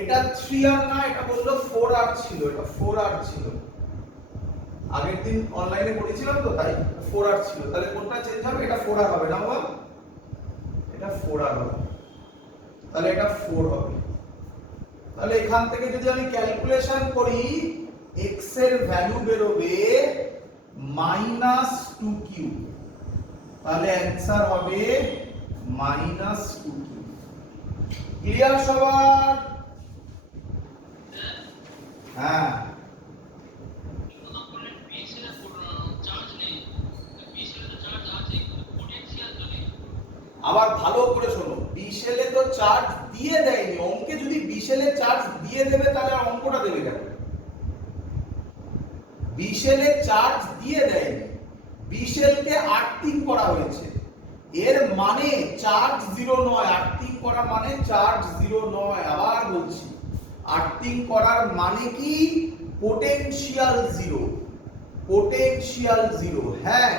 এটা 3r না, এটা বললো 4r ছিল। এটা 4r ছিল, আগের দিন অনলাইনে পড়েছিলাম তো, তাই 4r ছিল। তাহলে কোনটা চেঞ্জ হবে? এটা 4r হবে না বাবা, এটা 4r হবে, তাহলে এটা 4 হবে। তাহলে এখান থেকে যদি আমি ক্যালকুলেশন করি, x এর ভ্যালু বেরোবে -2q, তাহলে অ্যানসার হবে -2q। ক্লিয়ার সবার? হ্যাঁ, আবার ভালো করে শোনো, বিশেলে তো চার্জ দিয়ে দেয়নি। অঙ্কে যদি বিশেলে চার্জ দিয়ে দেবে তাহলে অঙ্কটা দেবে কেন? বিশেলে চার্জ দিয়ে দেয়নি, বিশেলকে আর্থিং করা হয়েছে, এর মানে চার্জ 0 নয়। আর্থিং করা মানে চার্জ 0 নয়। আবার বলছি, আর্থিং করার মানে কি? Potential 0, potential 0। হ্যাঁ,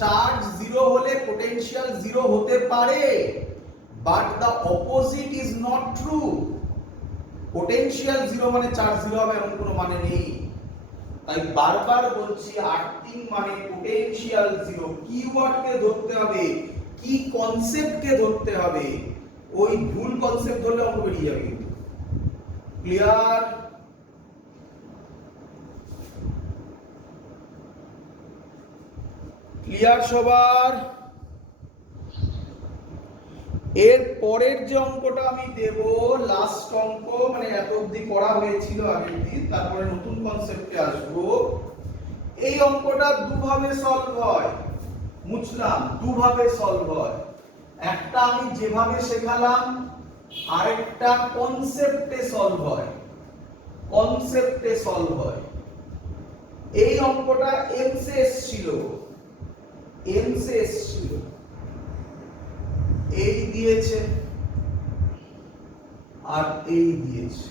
চার্জ 0 হলে পোটেনশিয়াল 0 হতে পারে, but the opposite is not true. Potential 0 মানে চার্জ 0 হবে এমন কোনো মানে নেই। তাই বারবার বলছি, আর্থিং মানে পোটেনশিয়াল 0। কিওয়ার্ডকে ধরতে হবে, কি কনসেপ্টকে ধরতে হবে। ওই ভুল কনসেপ্ট ধরলে অঙ্ক বেরিয়ে যাবে কিন্তু। ক্লিয়ার? ক্লিয়ার সবার? এর পরের যে অঙ্কটা আমি দেব, লাস্ট অঙ্ক, মানে এত অবধি করা হয়েছিল আগের দিন, তারপরে নতুন কনসেপ্টে আসবো। এই অঙ্কটা দুভাবে সলভ হয়, বুঝলাম, দুভাবে সলভ হয়। একটা আমি যেভাবে শেখালাম, আরেকটা কনসেপ্টে সলভ হয়, কনসেপ্টে সলভ হয়। এই অঙ্কটা এমসে এসেছিল, এমসে এসেছিল, এই দিয়েছে আর এই দিয়েছে,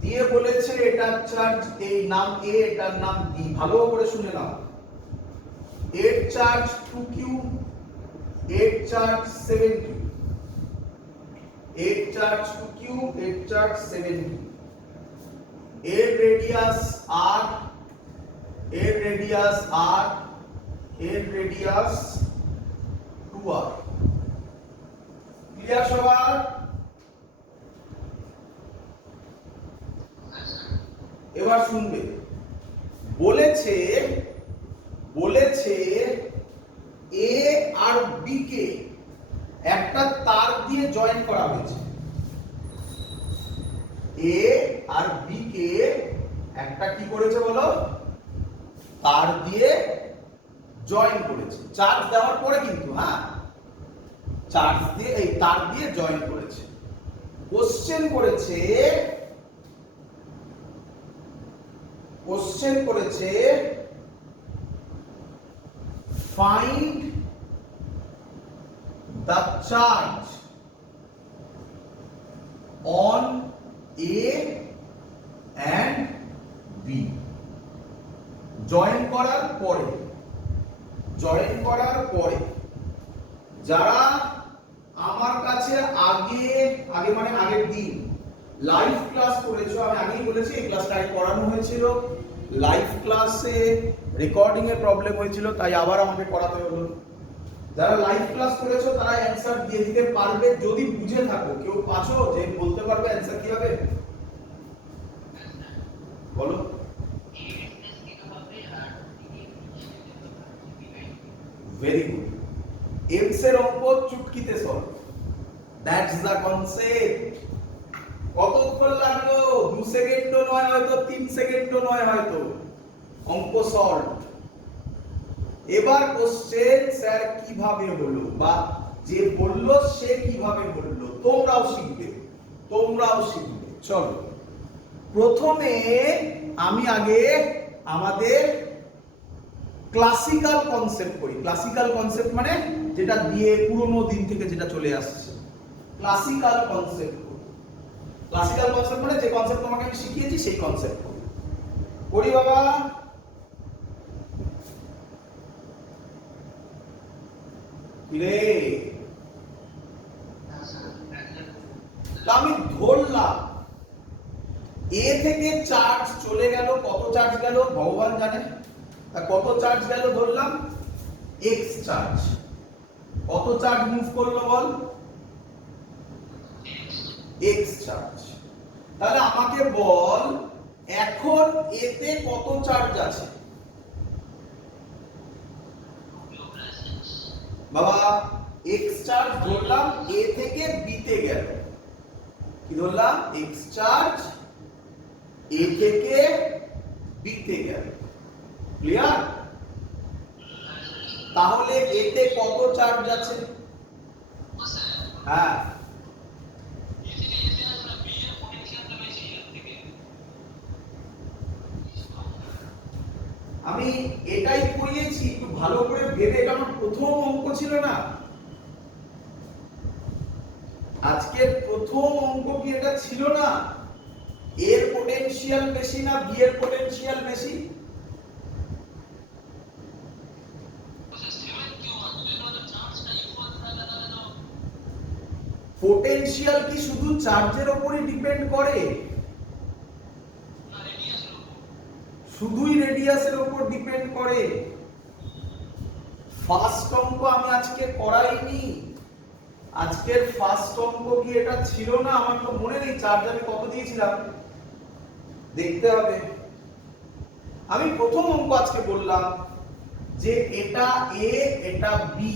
দিয়ে বলেছে এটার চার্জ, এই নাম এ, এটার নাম বি। ভালো করে শুনে নাও। এর চার্জ 2q, এর চার্জ 7q, এর চার্জ 2q, এর চার্জ 7q, এর রেডিয়াস r, এর রেডিয়াস r, এর রেডিয়াস 2r। ক্লিয়ার সবার? এবার শুনবে, বলেছে এ আর বি কে একটা তার দিয়ে জয়েন করা হয়েছে। এ আর বি কে একটা কি করেছে বলো? তার দিয়ে জয়েন করেছে, চার্জ দেওয়ার পরে কিন্তু, হ্যাঁ, চার্জ দিয়ে, এই তার দিয়ে জয়েন করেছে। কোশ্চেন করেছে find the charge on A and B. Join করার পরে যারা আমার কাছে আগে মানে আগের দিন লাইভ ক্লাস করেছো, আমি আগেই বলেছি এই ক্লাসটা করানো হয়েছিল, লাইভ ক্লাসে রেকর্ডিং এর প্রবলেম হয়েছিল তাই আবার আমাকে করাতে হলো। যারা লাইভ ক্লাস করেছো তারা অ্যানসার দিয়ে দিতে পারবে যদি বুঝে থাকো। কেউ পাছো যে বলতে পারবে অ্যানসার কি হবে? বলো। Very good. এক্স এর অঙ্ক চুটকিতে সলভ, দ্যাটস দ্য কনসেপ্ট। কতক্ষণ লাগলো? 2 সেকেন্ডও নয়, হয়তো 3 সেকেন্ডও নয়, হয়তো অঙ্ক সলভ। এবার কোশ্চেন স্যার কিভাবে হলো বা যে বললো সে কিভাবে বললো তোমরাও শিখবে। চলো প্রথমে আমি আগে আমাদের ক্লাসিক্যাল কনসেপ্ট করি। ক্লাসিক্যাল কনসেপ্ট মানে যেটা দিয়ে পুরনো দিন থেকে যেটা চলে আসছে, ক্লাসিক্যাল কনসেপ্ট মানে যে কনসেপ্ট তোমাকে আমি শিখিয়েছি সেই কনসেপ্ট করি বাবা। রে আমি ধরলাম এ থেকে চার্জ চলে গেল, কত চার্জ গেল ভগবান জানে। কত চার্জ গেল ধরলাম এক্স চার্জ। কত চার্জ মুভ করলো বল? X charge. তাহলে আমাকে বল এখন এতে কত চার্জ আছে বাবা? এক্স চার্জ ধরলাম এ থেকে বি তে গেল। কি ধরলাম? এক্স চার্জ এ থেকে বি তে গেল। ক্লিয়ার? তাহলে এতে কত চার্জ আছে? হ্যাঁ, আমি এটাই করিয়েছি, একটু ভালো করে ভেবে। এটা আমার প্রথম অঙ্ক ছিল না, আজকের প্রথম অঙ্ক কি এটা ছিল না? এর পোটেনশিয়াল বেশি না বি এর পোটেনশিয়াল বেশি? পোটেনশিয়াল কি শুধু চার্জের উপরই ডিপেন্ড করে? শুধুই রেডিয়াসের উপর ডিপেন্ড করে? ফার্স্ট অঙ্ক আমি আজকে করাইনি। আজকের ফার্স্ট অঙ্ক কি এটা ছিল না? আমার তো মনে নেই চার্জ আমি কত দিয়েছিলাম, দেখতে হবে। আমি প্রথম অঙ্ক আজকে বললাম যে এটা এ এটা বি,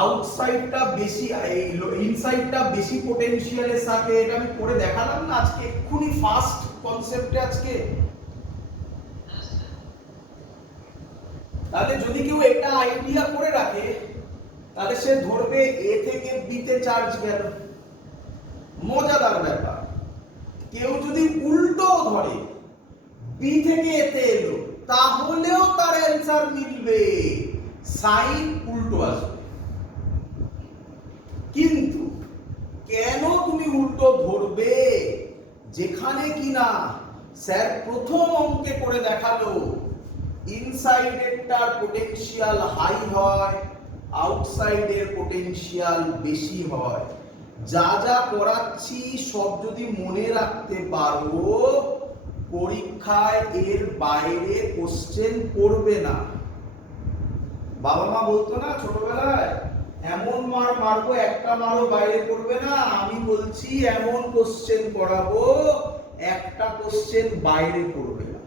আউটসাইডটা বেশি ইনসাইডটা বেশি পোটেনশিয়ালের সাথে। এটা আমি করে দেখালাম না আজকে এক্ষুনি ফার্স্ট কনসেপ্টে আজকে। তাহলে যদি কেউ এটা আইডিয়া করে রাখে তাহলে সে ধরবে এ থেকে বি তে চার্জ গেল। মজাদার ব্যাপার। কেউ যদি উল্টো ধরে বি থেকে এতে এলো তাহলেও তার অ্যানসার মিলবে, সাইন উল্টো আসবে। কিন্তু কেন তুমি উল্টো ধরবে? যেখানে কিনা স্যার প্রথম অঙ্কে করে দেখালো ইনসাইডেরটার পোটেনশিয়াল হাই হয়, আউটসাইডের পোটেনশিয়াল বেশি হয়। যা যা করাচ্ছি সব যদি মনে রাখতে পারো পরীক্ষায় এর বাইরে কোশ্চেন করবে না। বাবা মা বলতো না ছোটবেলায়, এমন মার মারবো একটা মারও বাইরে করবে না। আমি বলছি এমন কোশ্চেন করাবো একটা কোশ্চেন বাইরে করবে না।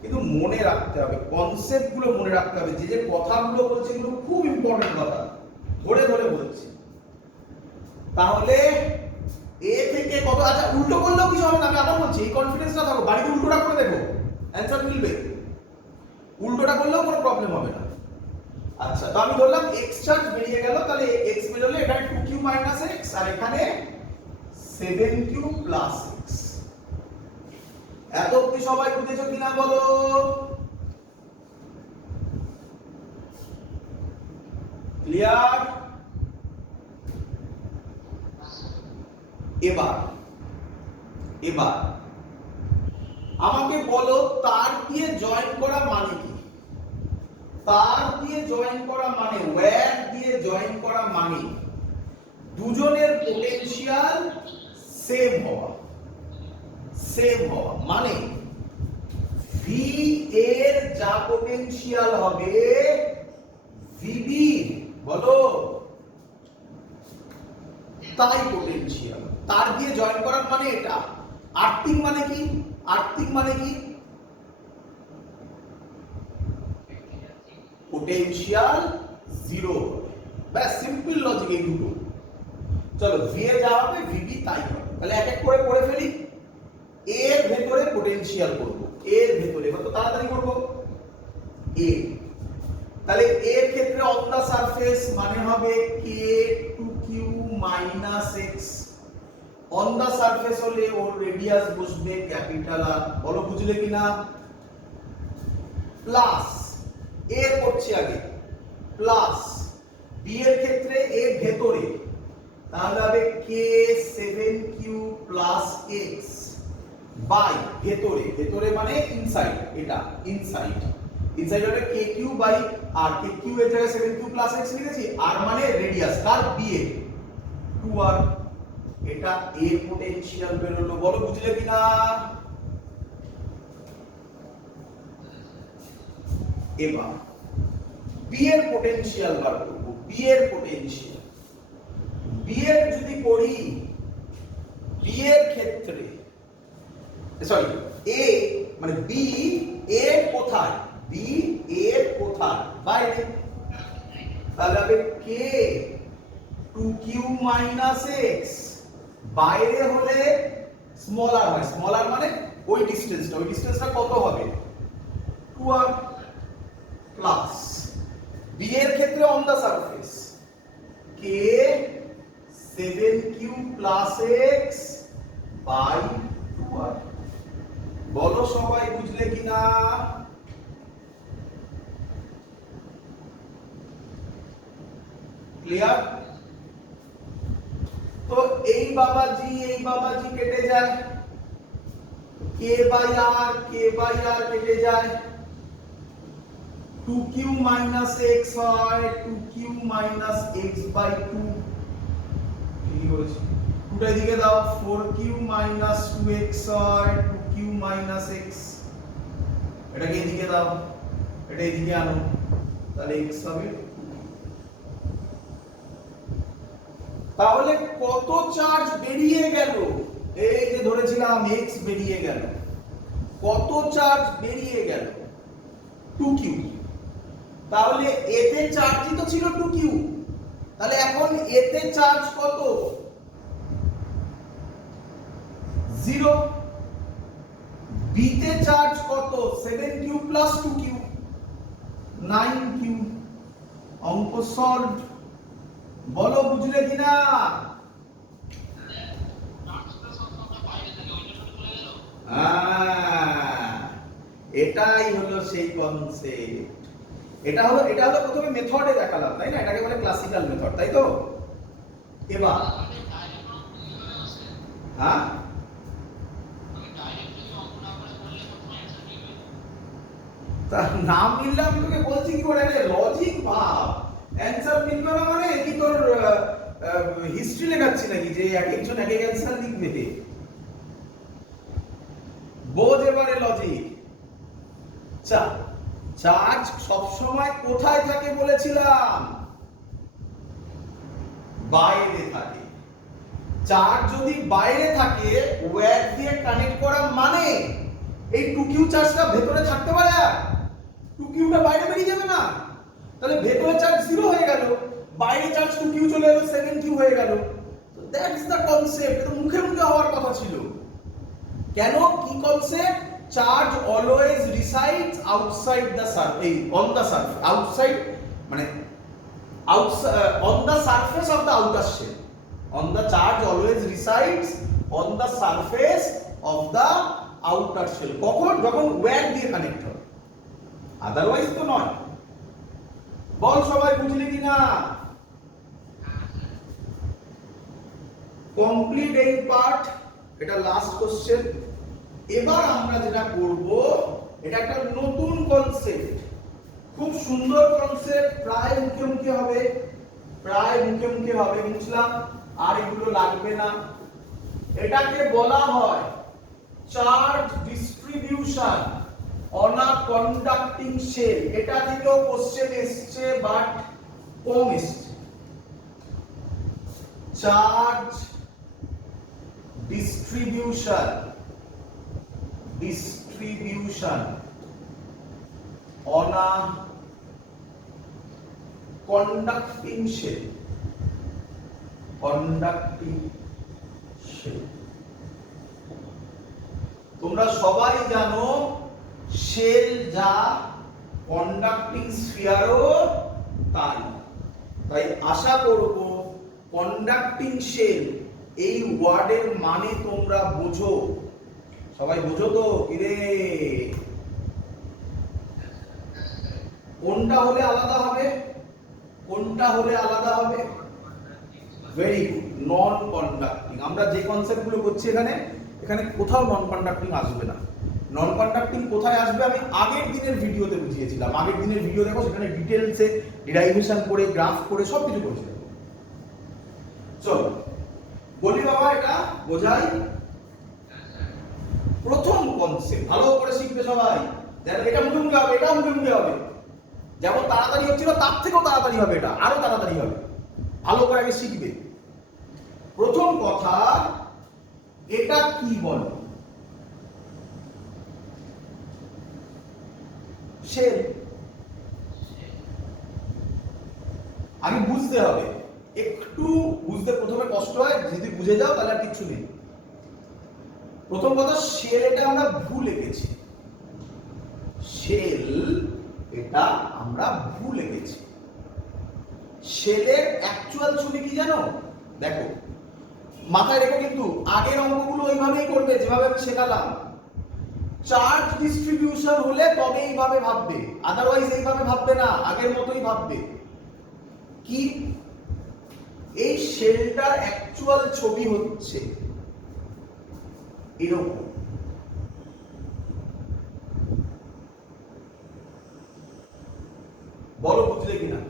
কিন্তু মনে রাখতে হবে, কনসেপ্ট গুলো মনে রাখতে হবে। যে যে কথাগুলো বলছি এগুলো খুব ইম্পর্টেন্ট কথা, ধরে ধরে বলছি। তাহলে এ থেকে কত, আচ্ছা উল্টো করলেও কিছু হবে না, আমি আবার বলছি এই কনফিডেন্স না থাকো, বাড়িতে উল্টোটা করে দেখো অ্যানসার মিলবে। উল্টোটা করলেও কোনো প্রবলেম হবে না। আচ্ছা, তো আমি ধরলাম x চার্জ বেরিয়ে গেল, তাহলে x বেরোলে এখানে 2q - x আর এখানে 7q + x। এত অবধি সবাই বুঝেছো কিনা বলো? ক্লিয়ার? এবার এবার আমাকে বলো তার দিয়ে জয়েন করা মানে কি? তার দিয়ে জয়েন করা মানে, ওয়্যার দিয়ে জয়েন করা মানে দুজনের পোটেনশিয়াল সেম হওয়া। সেম হওয়া মানে ভি এর যা পোটেনশিয়াল হবে ভিবি বলো তাই পোটেনশিয়াল। তার দিয়ে জয়েন করার মানে এটা। আর্থিং মানে কি? আর্থিং মানে কি? Potential zero. ব্যাস, সিম্পল লজিক এই দুটো। চলো, ভি এ যা হবে ভিবি তাই হবে। তাহলে এক এক করে করে ফেলি। এর ভেতরে পোটেনশিয়াল করব, এর ভেতরে। এবার তো তাড়াতাড়ি করব। এ, তাহলে এর ক্ষেত্রে অন দা সারফেস মানে হবে k2q - x। On the surface হলে ওর রেডিয়াস বসবে ক্যাপিটাল আর। বলো বুঝলে কিনা? প্লাস এর করছি আগে, প্লাস বি এর ক্ষেত্রে এর ভেতরে, তাহলে হবে k7q + x বাই ভেতরে। ভেতরে মানে ইনসাইড, এটা ইনসাইড। ইনসাইড হবে kq বাই আর। kq এর জায়গায় 7q + x লিখেছি। আর মানে রেডিয়াস কার? বি এর 2r। এটা এর পোটেনশিয়াল বেরোলো। বলো বুঝলে কিনা? এবার বি এর পোটেনশিয়াল বার করব। বি এর পোটেনশিয়াল, বি এর যদি করি, বি এর ক্ষেত্রে সরি এ মানে বি এর কোথায়? বি এর কোথায়? বাইরে। তাহলে হবে k2q - x। বাইরে হলে স্মলার হয়। স্মলার মানে ওই ডিসটেন্সটা। ওই ডিসটেন্সটা কত হবে? 2r প্লাস বি এর ক্ষেত্রে on the surface k7q + x by 2r। বলো সবাই বুঝলে কিনা? ক্লিয়ার? তো এই বাবাজি কেটে যায়, k বাই r কেটে যায়, 2q - x হয় 2q - x বাই 2। কি হয়েছে? 2টা এদিকে দাও, 4q - 2x হয় 2q - x। এটাকে এদিকে দাও, এটা এদিকে আনো, তাহলে x হবে 2q। তাহলে কত চার্জ বেরিয়ে গেল? এই যে ধরেছিলাম x বেরিয়ে গেল। কত চার্জ বেরিয়ে গেল? 2q। তাহলে এতে চার্জই তো ছিল 2q। তাহলে এখন এতে চার্জ কত? 0। বিতে চার্জ কত? 7q + 2q 9q। অঙ্ক সলভ। বলো বুঝলে কিনা? এটাই হলো সেই কনসেপ্ট। এটা হলো প্রথমে মেথডে দেখালাম, তাই না? এটাকে বলে ক্লাসিক্যাল মেথড, তাই তো? এবার হ্যাঁ, তা নাম মিললে আমি তোকে বলছি কি করে? লজিক ভাব। অ্যানসার মিলবে না মানে কি তোর হিস্ট্রি লেখাচ্ছি নাকি যে এক একজন এক এক অ্যানসার লিখবে? বোঝ এবারে লজিক। চার্জ সব সময় কোথায় থাকে বলেছিলাম? বাইরে থাকে। চার্জ যদি বাইরে থাকে, ওয়্যার দিয়ে কানেক্ট করা মানে এই 2q চার্জটা ভেতরে থাকতে পারে আর 2qটা বাইরে বেরিয়ে যাবে না। তাহলে ভেতরে চার্জ 0 হয়ে গেল, বাইরে চার্জ 2q চলে এলো, 7q হয়ে গেল। তো দ্যাটস দ্য কনসেপ্ট। এটা মুখে মুখে হওয়ার কথা ছিল। কেন? কি concept? Charge always resides outside the surface, on the surface, outside মানে on the surface of the outer shell. On the charge always resides on the surface of the outer shell. কখন? যখন ওয়্যার দিয়ে connect হয়, otherwise তো নয়। বল সবাই বুঝলি কিনা? কমপ্লিট এই পার্ট, এটা লাস্ট কোশ্চেন। এবার আমরা যেটা করব, এটা একটা নতুন কনসেপ্ট, খুব সুন্দর কনসেপ্ট, প্রায় মুখে মুখে হবে, প্রায় মুখে মুখে হবে, বুঝলাম, আর এগুলো লাগবে না। এটাকে বলা হয় charge distribution on a conducting shell. এটা থেকেও কোশ্চেন এসছে, বাট কম এসছে। Charge distribution on a conducting shell, তোমরা সবাই জানো শেল যা কন্ডাক্টিং স্ফিয়ারও তাই। তাই আশা করব কন্ডাক্টিং শেল এই ওয়ার্ডের মানে তোমরা বোঝো। সবাই বোঝো তো? কিরে, কোনটা হলে আলাদা হবে, কোনটা হলে আলাদা হবে? ভেরি গুড, নন কন্ডাক্টিং। আমরা যে কনসেপ্টগুলো করছি এখানে, এখানে কোথাও নন কন্ডাক্টিং আসবে না। নন কন্ডাক্টিং কোথায় আসবে আমি আগের দিনের ভিডিওতে বুঝিয়েছিলাম। আগের দিনের ভিডিও দেখো, সেখানে ডিটেইলসে ডিরাইভেশন করে, গ্রাফ করে সব কিছু করেছিলাম। চলো বলি বাবা, এটা বোঝাই। প্রথম কনসেপ্ট ভালো করে শিখবে সবাই। এটা মুখে মুখে হবে, এটা মুখে মুখে হবে। যেমন তাড়াতাড়ি হচ্ছিল, তার থেকেও তাড়াতাড়ি হবে, এটা আরো তাড়াতাড়ি হবে। ভালো করে আগে শিখবে। প্রথম কথা, এটা কি বলে? শেল। আগে বুঝতে হবে, একটু বুঝতে প্রথমে কষ্ট হয়, যদি বুঝে যাও তাহলে আর কিছু নেই। প্রথম কথা, শেল এটা আমরা ভুল লিখেছি। শেল এটা আমরা ভুল লিখেছি। শেলের অ্যাকচুয়াল ছবি কি জানো? দেখো, মাথায় রেখো, কিন্তু আগের অঙ্কগুলো ওইভাবেই করবে যেভাবে আমি শেখালাম। চার্জ ডিস্ট্রিবিউশন হলে তবে এইভাবে ভাববে, আদারওয়াইজ এইভাবে ভাববে না, আগের মতোই ভাববে। কি? এই শেলটার অ্যাকচুয়াল ছবি হচ্ছে এরকম। বলো বুঝলে কিনা?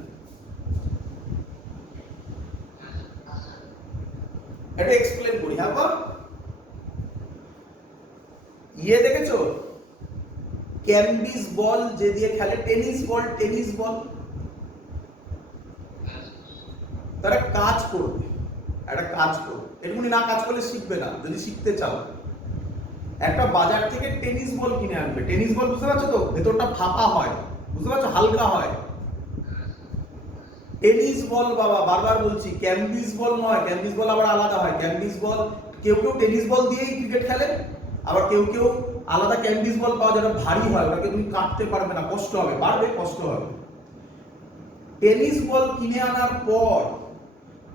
এটা এক্সপ্লেন করি। হ্যাঁ বাবা, ইয়ে দেখেছো ক্যাম্বিস বল যে দিয়ে খেলে, টেনিস বল, টেনিস বল। তারা কাজ করবে, একটা কাজ করবে, এটুকুনি না কাজ করলে শিখবে না। যদি শিখতে চাও, একটা বাজার থেকে টেনিস বল কিনে আনবে। টেনিস বল বুঝতে পারছো তো? ভেতরটা ফাঁপা হয়, বুঝতে পারছো? হালকা হয়। টেনিস বল বাবা, বারবার বলছি, ক্যাম্বিস বল নয়। ক্যাম্বিস বল আবার আলাদা হয়। ক্যাম্বিস বল, কেউ কেউ টেনিস বল দিয়েই ক্রিকেট খেলে, আবার কেউ কেউ আলাদা ক্যাম্বিস বল পাওয়া যায়, ভারী হয়, ওটাকে তুমি কাটতে পারবে না, কষ্ট হবে, পারবে, কষ্ট হবে। টেনিস বল কিনে আনার পর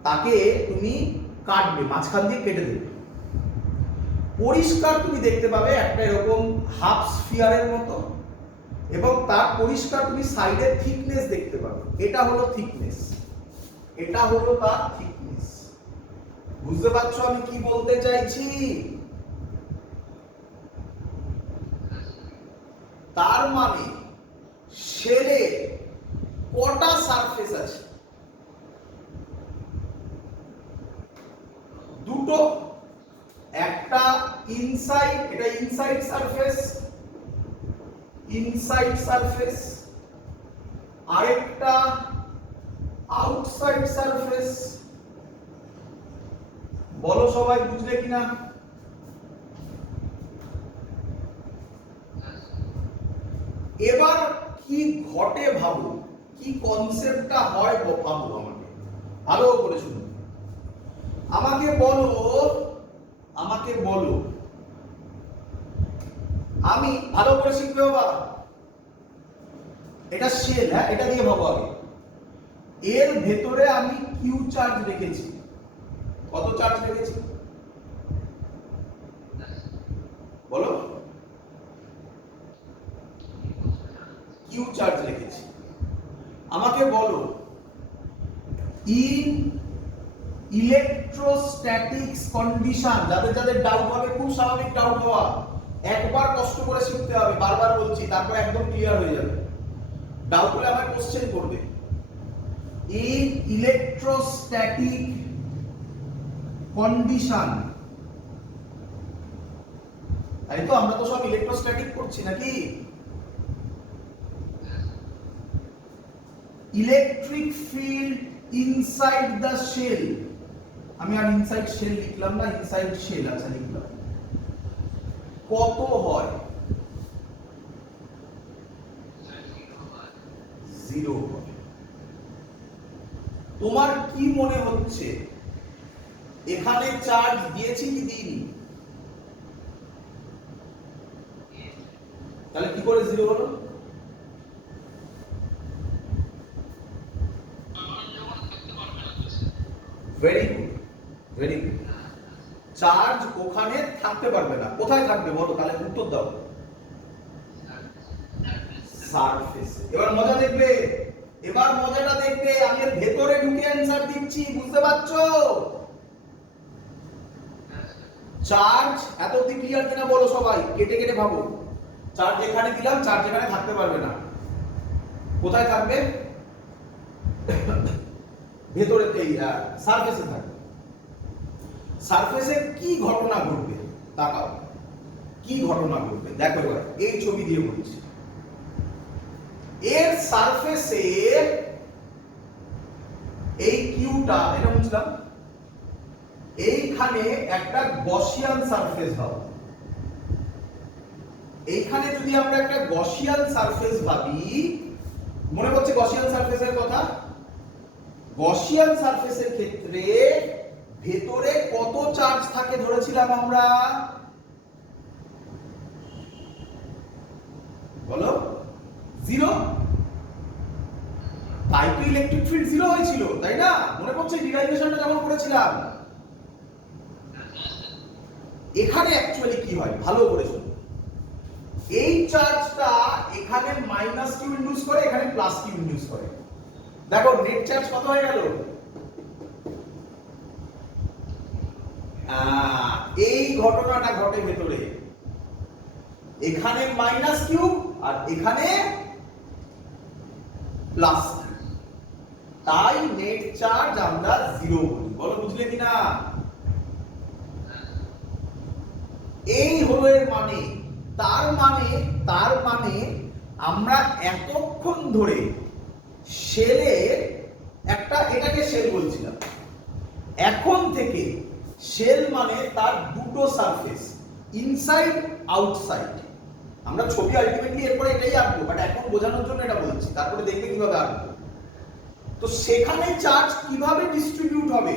তাকে তুমি কাটবে, মাঝখান দিয়ে কেটে দেবে। পরিষ্কার তুমি দেখতে পাবে একটা এরকম হাফ স্ফিয়ারের মতো, এবং তার পরিষ্কার তুমি সাইডের থিকনেস দেখতে পাবে। এটা হলো থিকনেস, এটা হলো তার থিকনেস। বুঝতে পারছো আমি কি বলতে চাইছি? তার মানে শেলে কটা সারফেস আছে? দুটো। একটা ইনসাইড, এটা ইনসাইড সারফেস, ইনসাইড সারফেস। আরেকটা আউটসাইড সারফেস। বলো সবাই বুঝলে কিনা? এবার কি ঘটে ভাবো, কি কনসেপ্টটা হয় ভাবো। আমাকে ভালো করে শুনো, আমাকে বলো, আমাকে বলো। আমি ভালো করে শিখবে বাবা। এটা শেল, হ্যাঁ, এটা দিয়ে ভাবো আগে। এর ভেতরে আমি কিউ চার্জ রেখেছি। কত চার্জ রেখেছি বলো? কিউ চার্জ রেখেছি। আমাকে বলো, ইন ইলেকট্রোস্ট্যাটিক্স কন্ডিশন, যাদের যাদের ডাউট হবে, খুব স্বাভাবিক ডাউট হওয়া, একবার কষ্ট করে শিখতে হবে, বারবার বলছি, তারপর একদম ক্লিয়ার হয়ে যাবে। ডাউট হলে আমার কোশ্চেন করবে। in electrostatic condition, তাই তো আমরা তো সব ইলেকট্রোস্ট্যাটিক করছি নাকি? Electric field inside the shell, আমি আর ইনসাইড শেল লিখলাম না, ইনসাইড শেল আচ্ছা লিখলাম, কত হয়? 0 হয়। তোমার কি মনে হচ্ছে এখানে চার্জ দিয়েছি কি দিইনি? তাহলে কি করে 0 হলো? Very good, very good. Charge ওখানে থাকতে পারবে না, কোথায় থাকবে বলো? তাহলে উত্তর দাও। সারফেসে। এবার মজা দেখবে, এবার মজাটা দেখবে, আমি এর ভেতরে ঢুকে অ্যানসার দিচ্ছি, বুঝতে পারছো? চার্জ এত অবধি ক্লিয়ার কিনা বলো সবাই, কেটে কেটে ভাবো। চার্জ এখানে দিলাম, চার্জ এখানে থাকতে পারবে না, কোথায় থাকবে? ভেতরে, এই সারফেসে থাকবে। সারফেসে কি ঘটনা ঘটবে তাকাও, কি ঘটনা ঘটবে দেখো। এবার এই ছবি দিয়ে বলছি, এর সারফেসে এই কিউটা, এটা বুঝলাম, এইখানে একটা গসিয়ান সারফেস হবে। এইখানে যদি আমরা একটা গসিয়ান সারফেস ভাবি, মনে করছে গসিয়ান সারফেসের কথা, গসিয়ান সারফেসের ক্ষেত্রে ভেতরে কত চার্জ থাকে ধরেছিলাম আমরা? বলো, 0। তাই তো ইলেকট্রিক ফিল্ড 0 হয়েছিল, তাই না? মনে করছে ডিরাইভেশনটা যখন করেছিলাম। এখানে অ্যাকচুয়ালি কি হয় ভালো করে শুনো, এই চার্জটা এখানে মাইনাস কিউ ইন্ডিউস করে, এখানে প্লাস কিউ ইন্ডিউস করে। দেখো নেট চার্জ কত হয়ে গেল? এই ঘটনাটা ঘটে ভেতরে, এখানে মাইনাস কিউ আর এখানে প্লাস, তাই নেট চার্জ আমরা 0 বলি। বলো বুঝলে কিনা? এই হলো এর মানে। তার মানে আমরা এতক্ষণ ধরে শেলের একটা, এটাকে শেল বলছিলাম, এখন থেকে শেল মানে তার দুটো সারফেস, ইনসাইড আউটসাইড। আমরা ছবি আলটিমেটলি এরপরে এটাই আঁকবো, বাট এখন বোঝানোর জন্য এটা বলছি, তারপরে দেখবে কিভাবে আঁকবো। তো সেখানে চার্জ কিভাবে ডিস্ট্রিবিউট হবে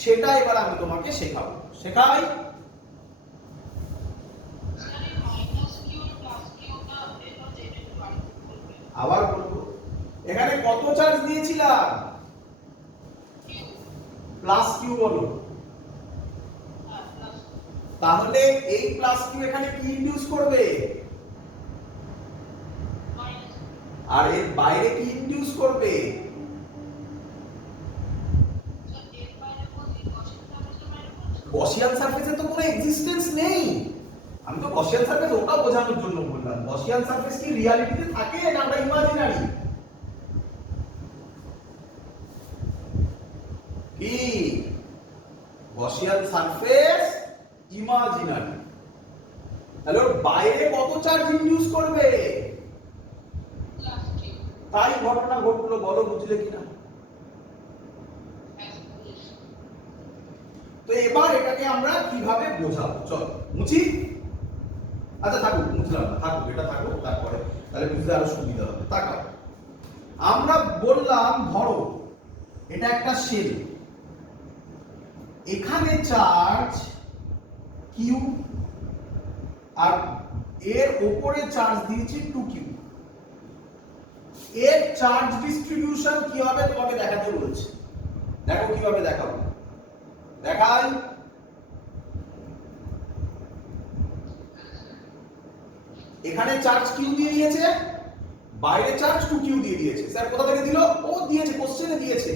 সেটা এবার আমি তোমাকে শেখাবো। শেখাই? আবার বলবো, এখানে কত চার্জ দিয়েছিলাম? প্লাস কিউ বলো। তাহলে এই প্লাস কিউ এখানে কি ইনডিউস করবে? আর এর বাইরে কি ইনডিউস করবে? গসিয়ান সারফেসে তো কোনো এক্সিস্টেন্স নেই। আমি তো গসিয়ান সারফেস ওটা বোঝানোর জন্য বললাম, গসিয়ান সারফেস কি রিয়ালিটিতে থাকে না আমরা ইমাজিনারি? কি গসিয়ান সারফেস ইমাজিনারি, তাহলে ওর বাইরে কত চার্জ ইনডিউস করবে? তাই ঘটনা ঘটলো, বলো বুঝলে কিনা? তো এবার এটাকে আমরা কিভাবে বোঝাবো, চল মুছি। আচ্ছা থাকুক, মুছলাম না, থাকুক, এটা থাকুক, তারপরে তাহলে বুঝতে আরো সুবিধা হবে। তাকাও, আমরা বললাম ধরো এটা একটা শেল, এখানে চার্জ কিউ আর এর উপরে চার্জ দিয়েছি 2q। এর চার্জ ডিস্ট্রিবিউশন কি হবে তোমাকে দেখাতে বলেছে, দেখো কিভাবে দেখাবো, দেখাই। এখানে চার্জ কিউ দিয়ে দিয়েছে, বাইরে চার্জ 2q দিয়ে দিয়েছে। স্যার কোথা থেকে দিল? ও দিয়েছে, কোশ্চেনে দিয়েছে।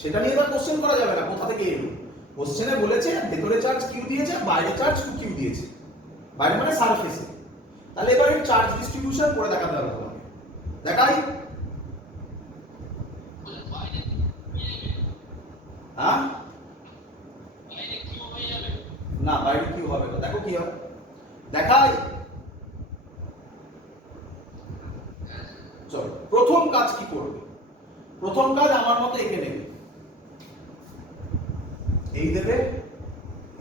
সেটা নিয়ে এবার কোশ্চেন করা যাবে না কোথা থেকে এলো। কোশ্চেনে বলেছে ভেতরে চার্জ কিউ দিয়েছে, বাইরে চার্জ কিউ দিয়েছে, বাইরে মানে সারফেসে। তাহলে এবার এর চার্জ ডিস্ট্রিবিউশন করে দেখাতে হবে তোমাকে। দেখাই? হ্যাঁ, না বাইরে কিউ হবে না। দেখো কি হয়, দেখাই। চলো প্রথম কাজ কি করবে, প্রথম কাজ আমার মতো এঁকে নেবে, এই দেবে,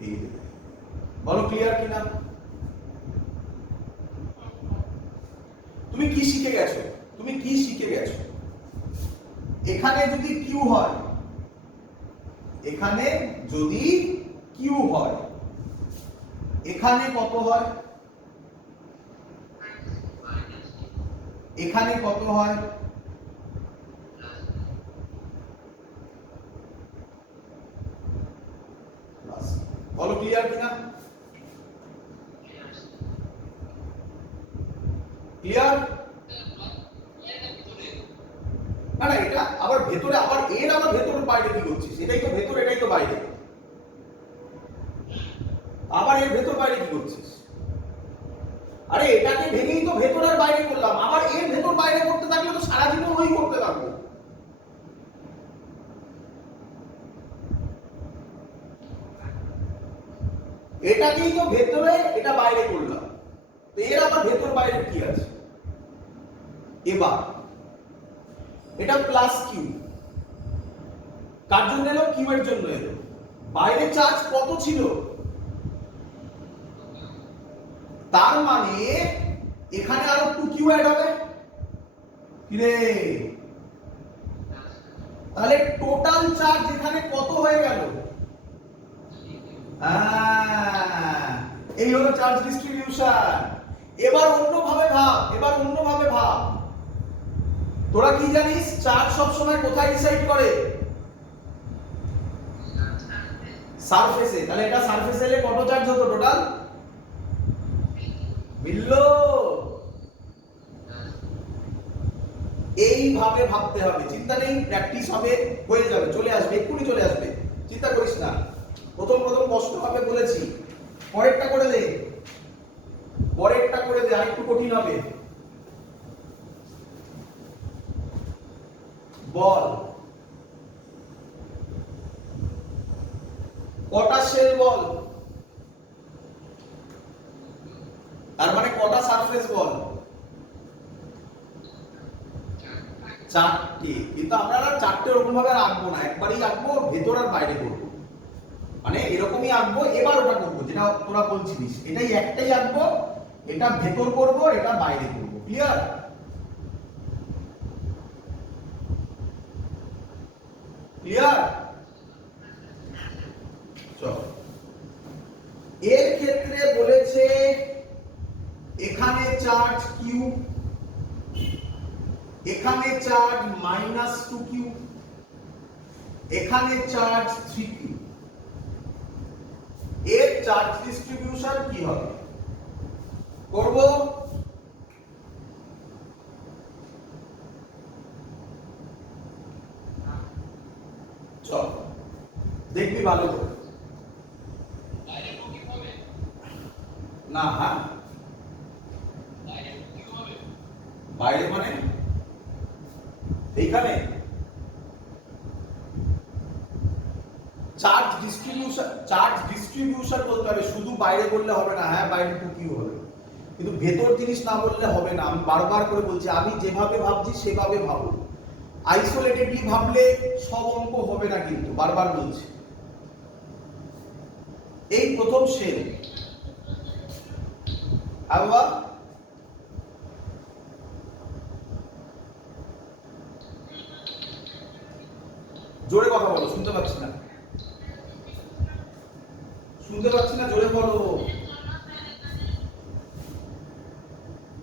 এই দেবে। বলো ক্লিয়ার কিনা? তুমি কি শিখে গেছো, তুমি কি শিখে গেছো? এখানে যদি কিউ হয়, এখানে যদি কিউ হয়, এখানে কত হয়? এখানে কত হয়? বলো ক্লিয়ার কিনা? ক্লিয়ার? না না, এটা আবার ভেতরে, আবার এর আবার ভেতরের বাইরে কি করছিস? এটাই তো ভেতর, এটাই তো বাইরে, আবার এর ভেতর বাইরে কি করছিস? আরে এটাকে ভেঙেই তো ভেতর আর বাইরে করলাম, আবার এর ভেতর বাইরে করতে থাকলে তো সারাদিন ওই করতে থাকবো। এটাকেই তো ভেতরে, এটা বাইরে করলাম, তো এর আবার ভেতর বাইরে কি আছে? এবার এটা প্লাস কিউ, কার জন্য এলো? কিউ এর জন্য এলো। বাইরে চার্জ কত ছিল? তার মানে এখানে আরো 2q অ্যাড হবে কি রে? তাহলে টোটাল চার্জ এখানে কত হয়ে গেল? এই হলো চার্জ ডিস্ট্রিবিউশন। এবার অন্যভাবে ভাব, এবার অন্যভাবে ভাব। তোরা কি জানিস চার্জ সব সময় কোথায় ডিসাইড করে? সারফেসে। তাহলে এটা সারফেসে এলে কত চার্জ হতো টোটাল? মিললো? এইভাবে ভাবতে হবে, চিন্তা নেই, প্র্যাকটিস হবে, হয়ে যাবে, চলে আসবে, এক্ষুনি চলে আসবে, চিন্তা করিস না। প্রথম প্রথম কষ্ট হবে বলেছি, পরেরটা করে দে, পরেরটা করে দে, আরেকটু কঠিন হবে। বল কটা সেল বল, তার মানে কটা সারফেস বল? 4টে। কিন্তু আমরা আর 4টে এরকম ভাবে আঁকবো না, একবারই আঁকবো, ভেতর আর বাইরে করবো, মানে এরকমই আঁকবো। এবার ওটা করবো যেটা তোরা বলছিস, এটাই একটাই আঁকবো, এটা ভেতর করবো, এটা বাইরে করবো। ক্লিয়ার? ক্লিয়ার? চলো, এর ক্ষেত্রে বলেছে এখানে চার্জ কিউ, এখানে চার্জ -2q, এখানে চার্জ 3q। এর চার্জ ডিস্ট্রিবিউশন কি হবে করব? চল দেখবি ভালো করে। না, হ্যাঁ বাইরে মানে এইখানে চার্জ ডিস্ট্রিবিউশন বলতে হবে, শুধু বাইরে বললে হবে না। হ্যাঁ বাইরে 2q হবে, কিন্তু ভেতর জিনিস না বললে হবে না। আমি বারবার করে বলছি, আমি যেভাবে ভাবছি সেভাবে ভাবো, আইসোলেটেডলি ভাবলে সব অঙ্ক হবে না, কিন্তু বারবার বলছি। এই প্রথম সেল, আবার জোরে কথা বলো, শুনতে পাচ্ছি না, শুনতে পাচ্ছি না, জোরে বলো।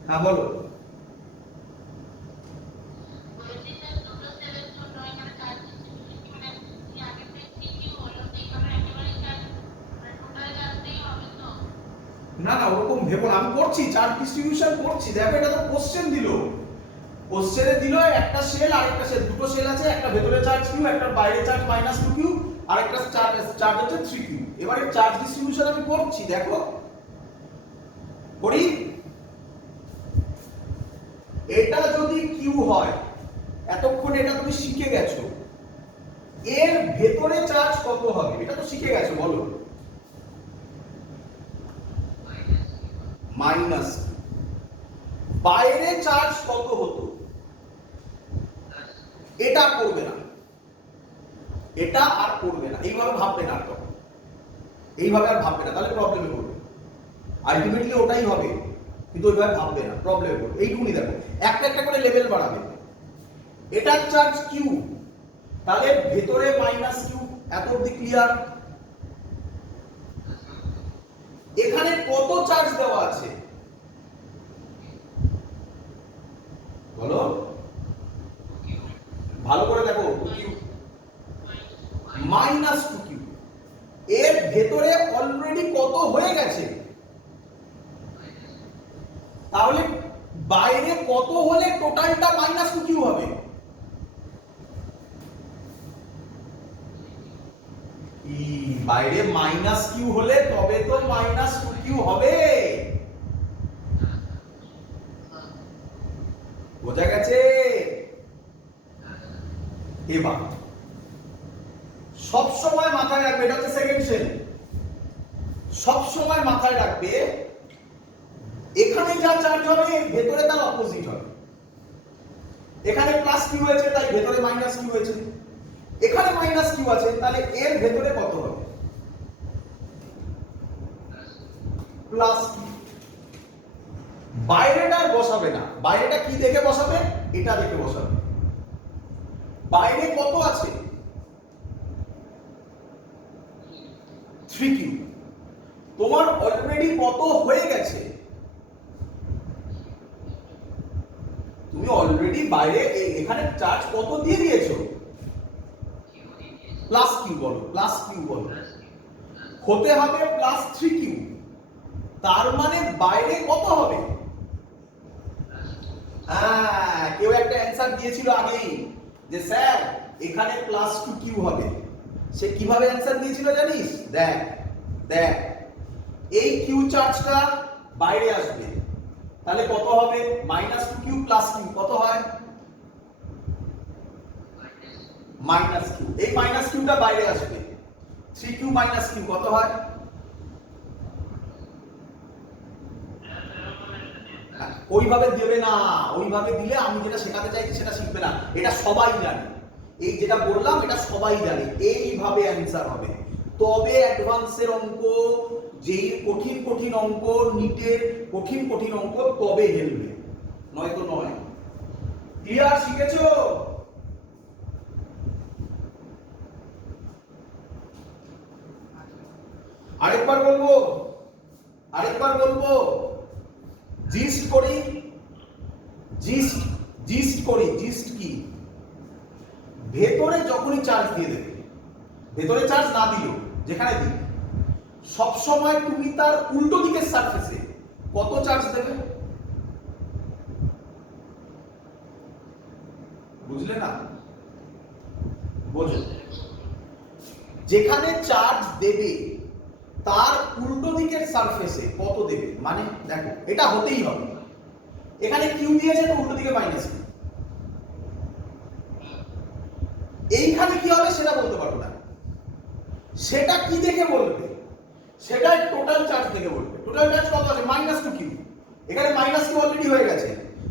হ্যাঁ বলো। না না ওরকম ভেবো না, আমি করছি, চার্জ ডিস্ট্রিবিউশন করছি। দেখো এটা তো কোশ্চেন দিল, কোশ্চেনে দিল একটা শেল আর একটা শেল, দুটো শেল আছে, একটা ভেতরে চার্জ কিউ, একটা বাইরে চার্জ -2q, আর একটা চার্জ হচ্ছে 3q। এবারে চার্জ ডিস্ট্রিবিউশন আমি করছি, দেখো করি। এটা যদি কিউ হয়, এতক্ষণ এটা তুমি শিখে গেছো, এর ভেতরে চার্জ কত হবে এটা তো শিখে গেছো, বলো। মাইনাস। বাইরে চার্জ কত হতো? এটা করবে না, এটা আর করবে না, এইভাবে ভাববে না, তো এইভাবে আর ভাববে না, তাহলে প্রবলেমে পড়বে। আলটিমেটলি ওটাই হবে, কিন্তু ওইভাবে ভাববে না, প্রবলেমে পড়বে। এইটুকুনি দেখো, একটা একটা করে লেভেল বাড়াবে। এটার চার্জ কিউ, তাহলে ভেতরে -q, এত অবধি ক্লিয়ার? এখানে কত চার্জ দেওয়া আছে বলো, ভালো করে দেখো। -2q, এর ভেতরে অলরেডি কত হয়ে গেছে, তাহলে বাইরে কত হলে টোটালটা -2q হবে? বাইরে -q হলে তবে তো -2q হবে, বোঝা গেছে? এবার সব সময় মাথায় রাখবে, এটা হচ্ছে সেকেন্ড শেল, সব সময় মাথায় রাখবে এখানে যা চার্জ হবে ভেতরে তার অপোজিট হবে। এখানে +q হয়েছে তাই ভেতরে -q হয়েছে, এখানে -q আছে তাহলে এর ভেতরে কত হবে? +q। বাইরেটা বসাবে না, বাইরেটা কি দেখে বসাবে? এটা দেখে বসাবে। বাইরে কত আছে? 3q। তোমার অলরেডি কত হয়ে গেছে? তুমি অলরেডি বাইরে এখানে চার্জ কত দিয়ে দিয়েছো? +q বলো, +q বলো, হতে হবে +3q। তার মানে বাইরে কত হবে? হ্যাঁ, কেউ একটা অ্যানসার দিয়েছিল আগেই যে স্যার এখানে +2q হবে। সে কিভাবে অ্যানসার দিয়েছিল জানিস? দেখ দেখ, এই q চার্জটা বাইরে আসবে, তাহলে কত হবে? -2q +q কত হয়? -q। এই -qটা বাইরে আসবে, 3q - q কত হয়? ওইভাবে দেবে না, ওইভাবে দিলে আমি যেটা শেখাতে চাইছি সেটা শিখবে না, এটা সবাই জানে। এই যেটা বললাম এটা সবাই জানে, এইভাবে অ্যানসার হবে। তবে অ্যাডভান্সের অঙ্ক, যেই কঠিন কঠিন অঙ্ক, নিটের কঠিন কঠিন অঙ্ক তবে হেলবে, নয়তো নয়। ক্লিয়ার? শিখেছো? আরেকবার বলবো, আরেকবার বলবো, জিস্ট করি, জিস্ট জিস্ট করি। জিস্ট কি? ভেতরে যখনই চার্জ দিয়ে দেবে, ভেতরে চার্জ না দিলেও যেখানে দিই, সব সময় তুমি তার উল্টো দিকের সারফেসে কত চার্জ দেবে? বুঝলে না? বোঝো, যেখানে চার্জ দেবে তার উল্টো দিকের সারফেসে কত দেবে, মানে দেখো এটা হতেই হবে। এখানে কিউ দিয়েছে তো উল্টো দিকে -q, এইখানে কি হবে সেটা বলতে পারবো না, সেটা কি দেখে বলবে? সেটা টোটাল চার্জ দেখে বলবে। টোটাল চার্জ কত আছে? -2q। এখানে -q অলরেডি হয়ে গেছে,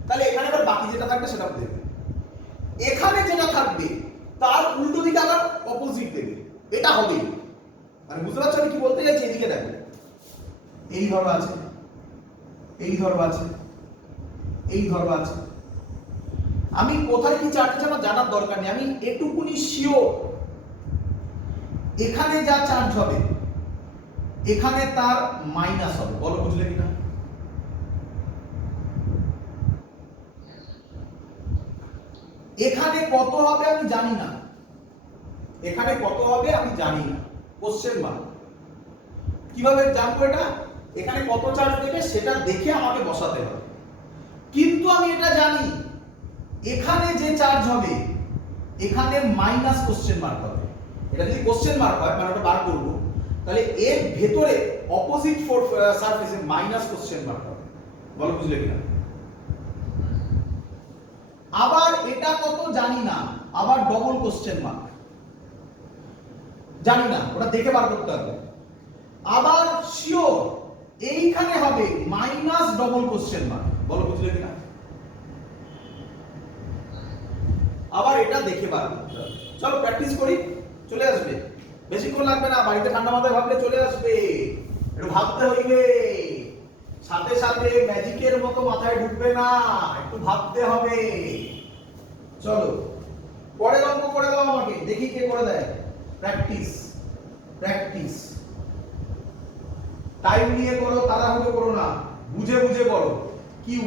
তাহলে এখানে আবার বাকি যেটা থাকবে সেটা দেবে। এখানে যেটা থাকবে তার উল্টো দিকে আবার অপোজিট দেবে, এটা হবেই। মানে বুঝতে পারছো আমি কি বলতে চাইছি? এদিকে দেখো, এই ধরো আছে, এই ধরো আছে, এই ধরো আছে। আমি কোথায় কি চার্জ আছে আমার জানার দরকার নেই, আমি এটুকুনি শিওর এখানে যা চার্জ হবে এখানে তার মাইনাস হবে। বলো বুঝলে কিনা? এখানে কত হবে আমি জানি না, এখানে কত হবে আমি জানি না, কোশ্চেন মার্ক। কিভাবে জানবো এটা? এখানে কত চার্জ দেবে সেটা দেখে আমাকে বসাতে হবে। কিন্তু আমি এটা জানি এখানে যে চার্জ হবে এখানে মাইনাস কোশ্চেন মার্ক হবে। এটা যদি কোশ্চেন মার্ক হয় মানে ওটা বার করব, তাহলে এর ভেতরে অপোজিট সারফেসে মাইনাস কোশ্চেন মার্ক হবে। বলো বুঝলে কিনা? আবার এটা কত জানি না, আবার ডবল কোশ্চেন মার্ক জানি না, ওটা দেখে বার করতে হবে। আবার শিওর এইখানে হবে মাইনাস ডবল কোশ্চেন মার্ক। বলো বুঝলে কিনা? আবার এটা দেখে বার করতে হবে। চলো প্র্যাকটিস করি, চলে আসবে, বেশিক্ষণ লাগবে না, বাড়িতে ঠান্ডা মাথায় ভাবলে চলে আসবে। একটু ভাবতে হইবে, সাথে সাথে ম্যাজিকের মতো মাথায় ঢুকবে না, একটু ভাবতে হবে। চলো পরের অঙ্ক করে দাও আমাকে, দেখি কে করে দেয়। প্র্যাকটিস প্র্যাকটিস, টাইম নিয়ে করো, তাড়াহুড়ো করো না, বুঝে বুঝে করো। Q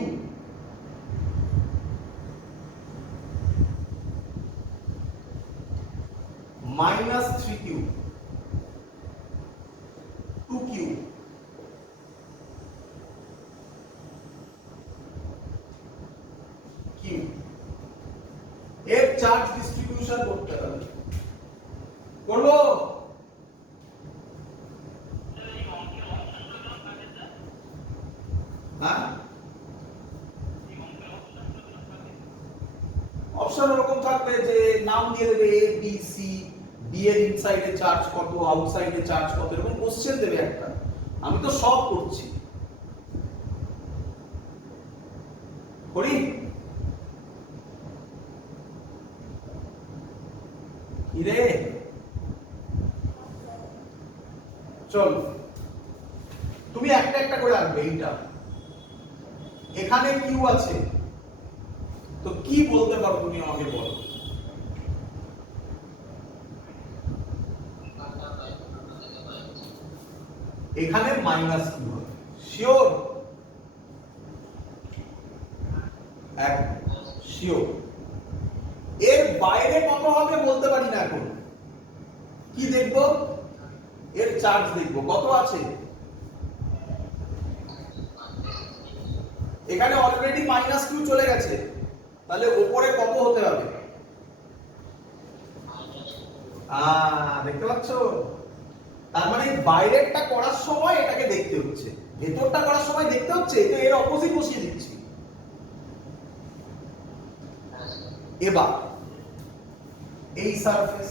minus 3q 2q q এর চার্জ ডিস্ট্রিবিউশন করতে হবে। করবো? হ্যাঁ, অপশন এরকম থাকবে যে নাম দিয়ে দেবে এ বি সি, বি এর ইনসাইডে চার্জ কত, আউটসাইডে চার্জ কত, এরকম কোশ্চেন দেবে একটা। আমি তো সব করছি, করি ইরে। চল তুমি একটা একটা করে আনবে। এইটা এখানে কিউ আছে, তো কি বলতে পারো তুমি আমাকে বলো। এখানে মাইনাস কিউ হবে শিওর? এক শিওর। এর বাইরে কত হবে বলতে পারি না এখন। কি দেখবো? এর চার্জ দেখবো কত আছে। এখানে অলরেডি মাইনাস কিউ চলে গেছে, তাহলে উপরে কত হতে হবে? দেখতে পাচ্ছ? তার মানে বাইরেরটা করার সময় এটাকে দেখতে হচ্ছে, ভেতরটা করার সময় দেখতে হচ্ছে, তো এর অপোজিট বসিয়ে দিচ্ছি। এবার এই সারফেস,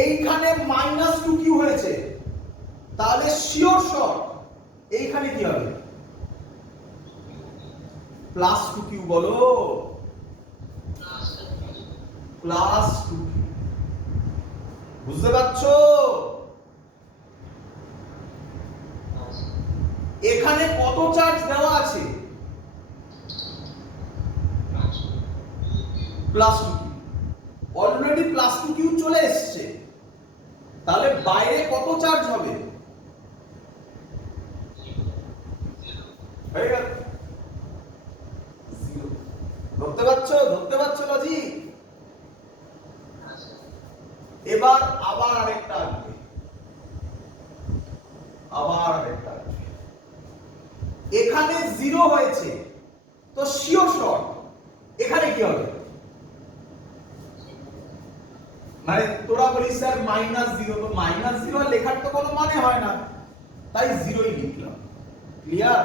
এইখানে মাইনাস 2q হয়েছে, তাহলে শিওর শট এইখানে কি হবে? Plus 2q। বলো প্লাস 2q। বুঝতে পারছো? এখানে কত চার্জ দেওয়া আছে? Plus 2q। Already plus 2q চলে এসেছে, তাহলে বাইরে কত চার্জ হবে? হয়ে গেল জিরো। ধরতে পারছো? ধরতে পারছো লজিক? এবার আবার আরেকটা আসবে, আবার আরেকটা আসবে। এখানে জিরো হয়েছে, তো শিওর শট এখানে কি হবে? মানে তোরা বলিস স্যার মাইনাস 0, তো মাইনাস 0 লেখার তো কোনো মানে হয় না, তাই জিরোই লিখলাম। ক্লিয়ার?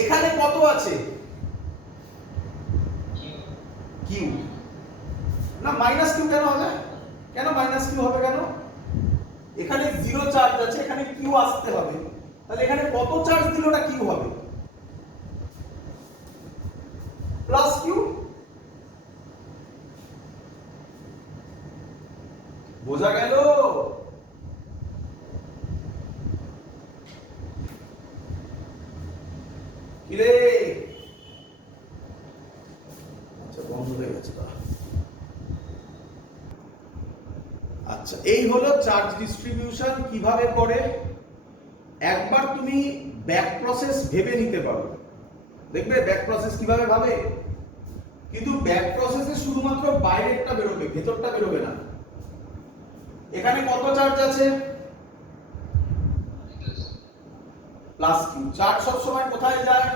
এখানে কত আছে? কিউ। না মাইনাস কিউ কেন হবে? কেন মাইনাস কিউ হবে কেন? এখানে জিরো চার্জ আছে, এখানে কিউ আসতে হবে, তাহলে এখানে কত চার্জ দিলে ওটা কিউ হবে? Plus Q. বোঝা গেল? কিরে? আচ্ছা বন্ধ হয়ে গেছে। আচ্ছা এই হলো চার্জ ডিস্ট্রিবিউশন কিভাবে করে। একবার তুমি ব্যাক প্রসেস ভেবে নিতে পারো, দেখবে ব্যাক প্রসেস কিভাবে ভাবে, কিন্তু ব্যাক প্রসেসে শুধুমাত্র বাইরেরটা বেরোবে, ভেতরটা বেরোবে না। এখানে কত চার্জ আছে? Plus Q. চার্জ সব সময় কোথায় যায়?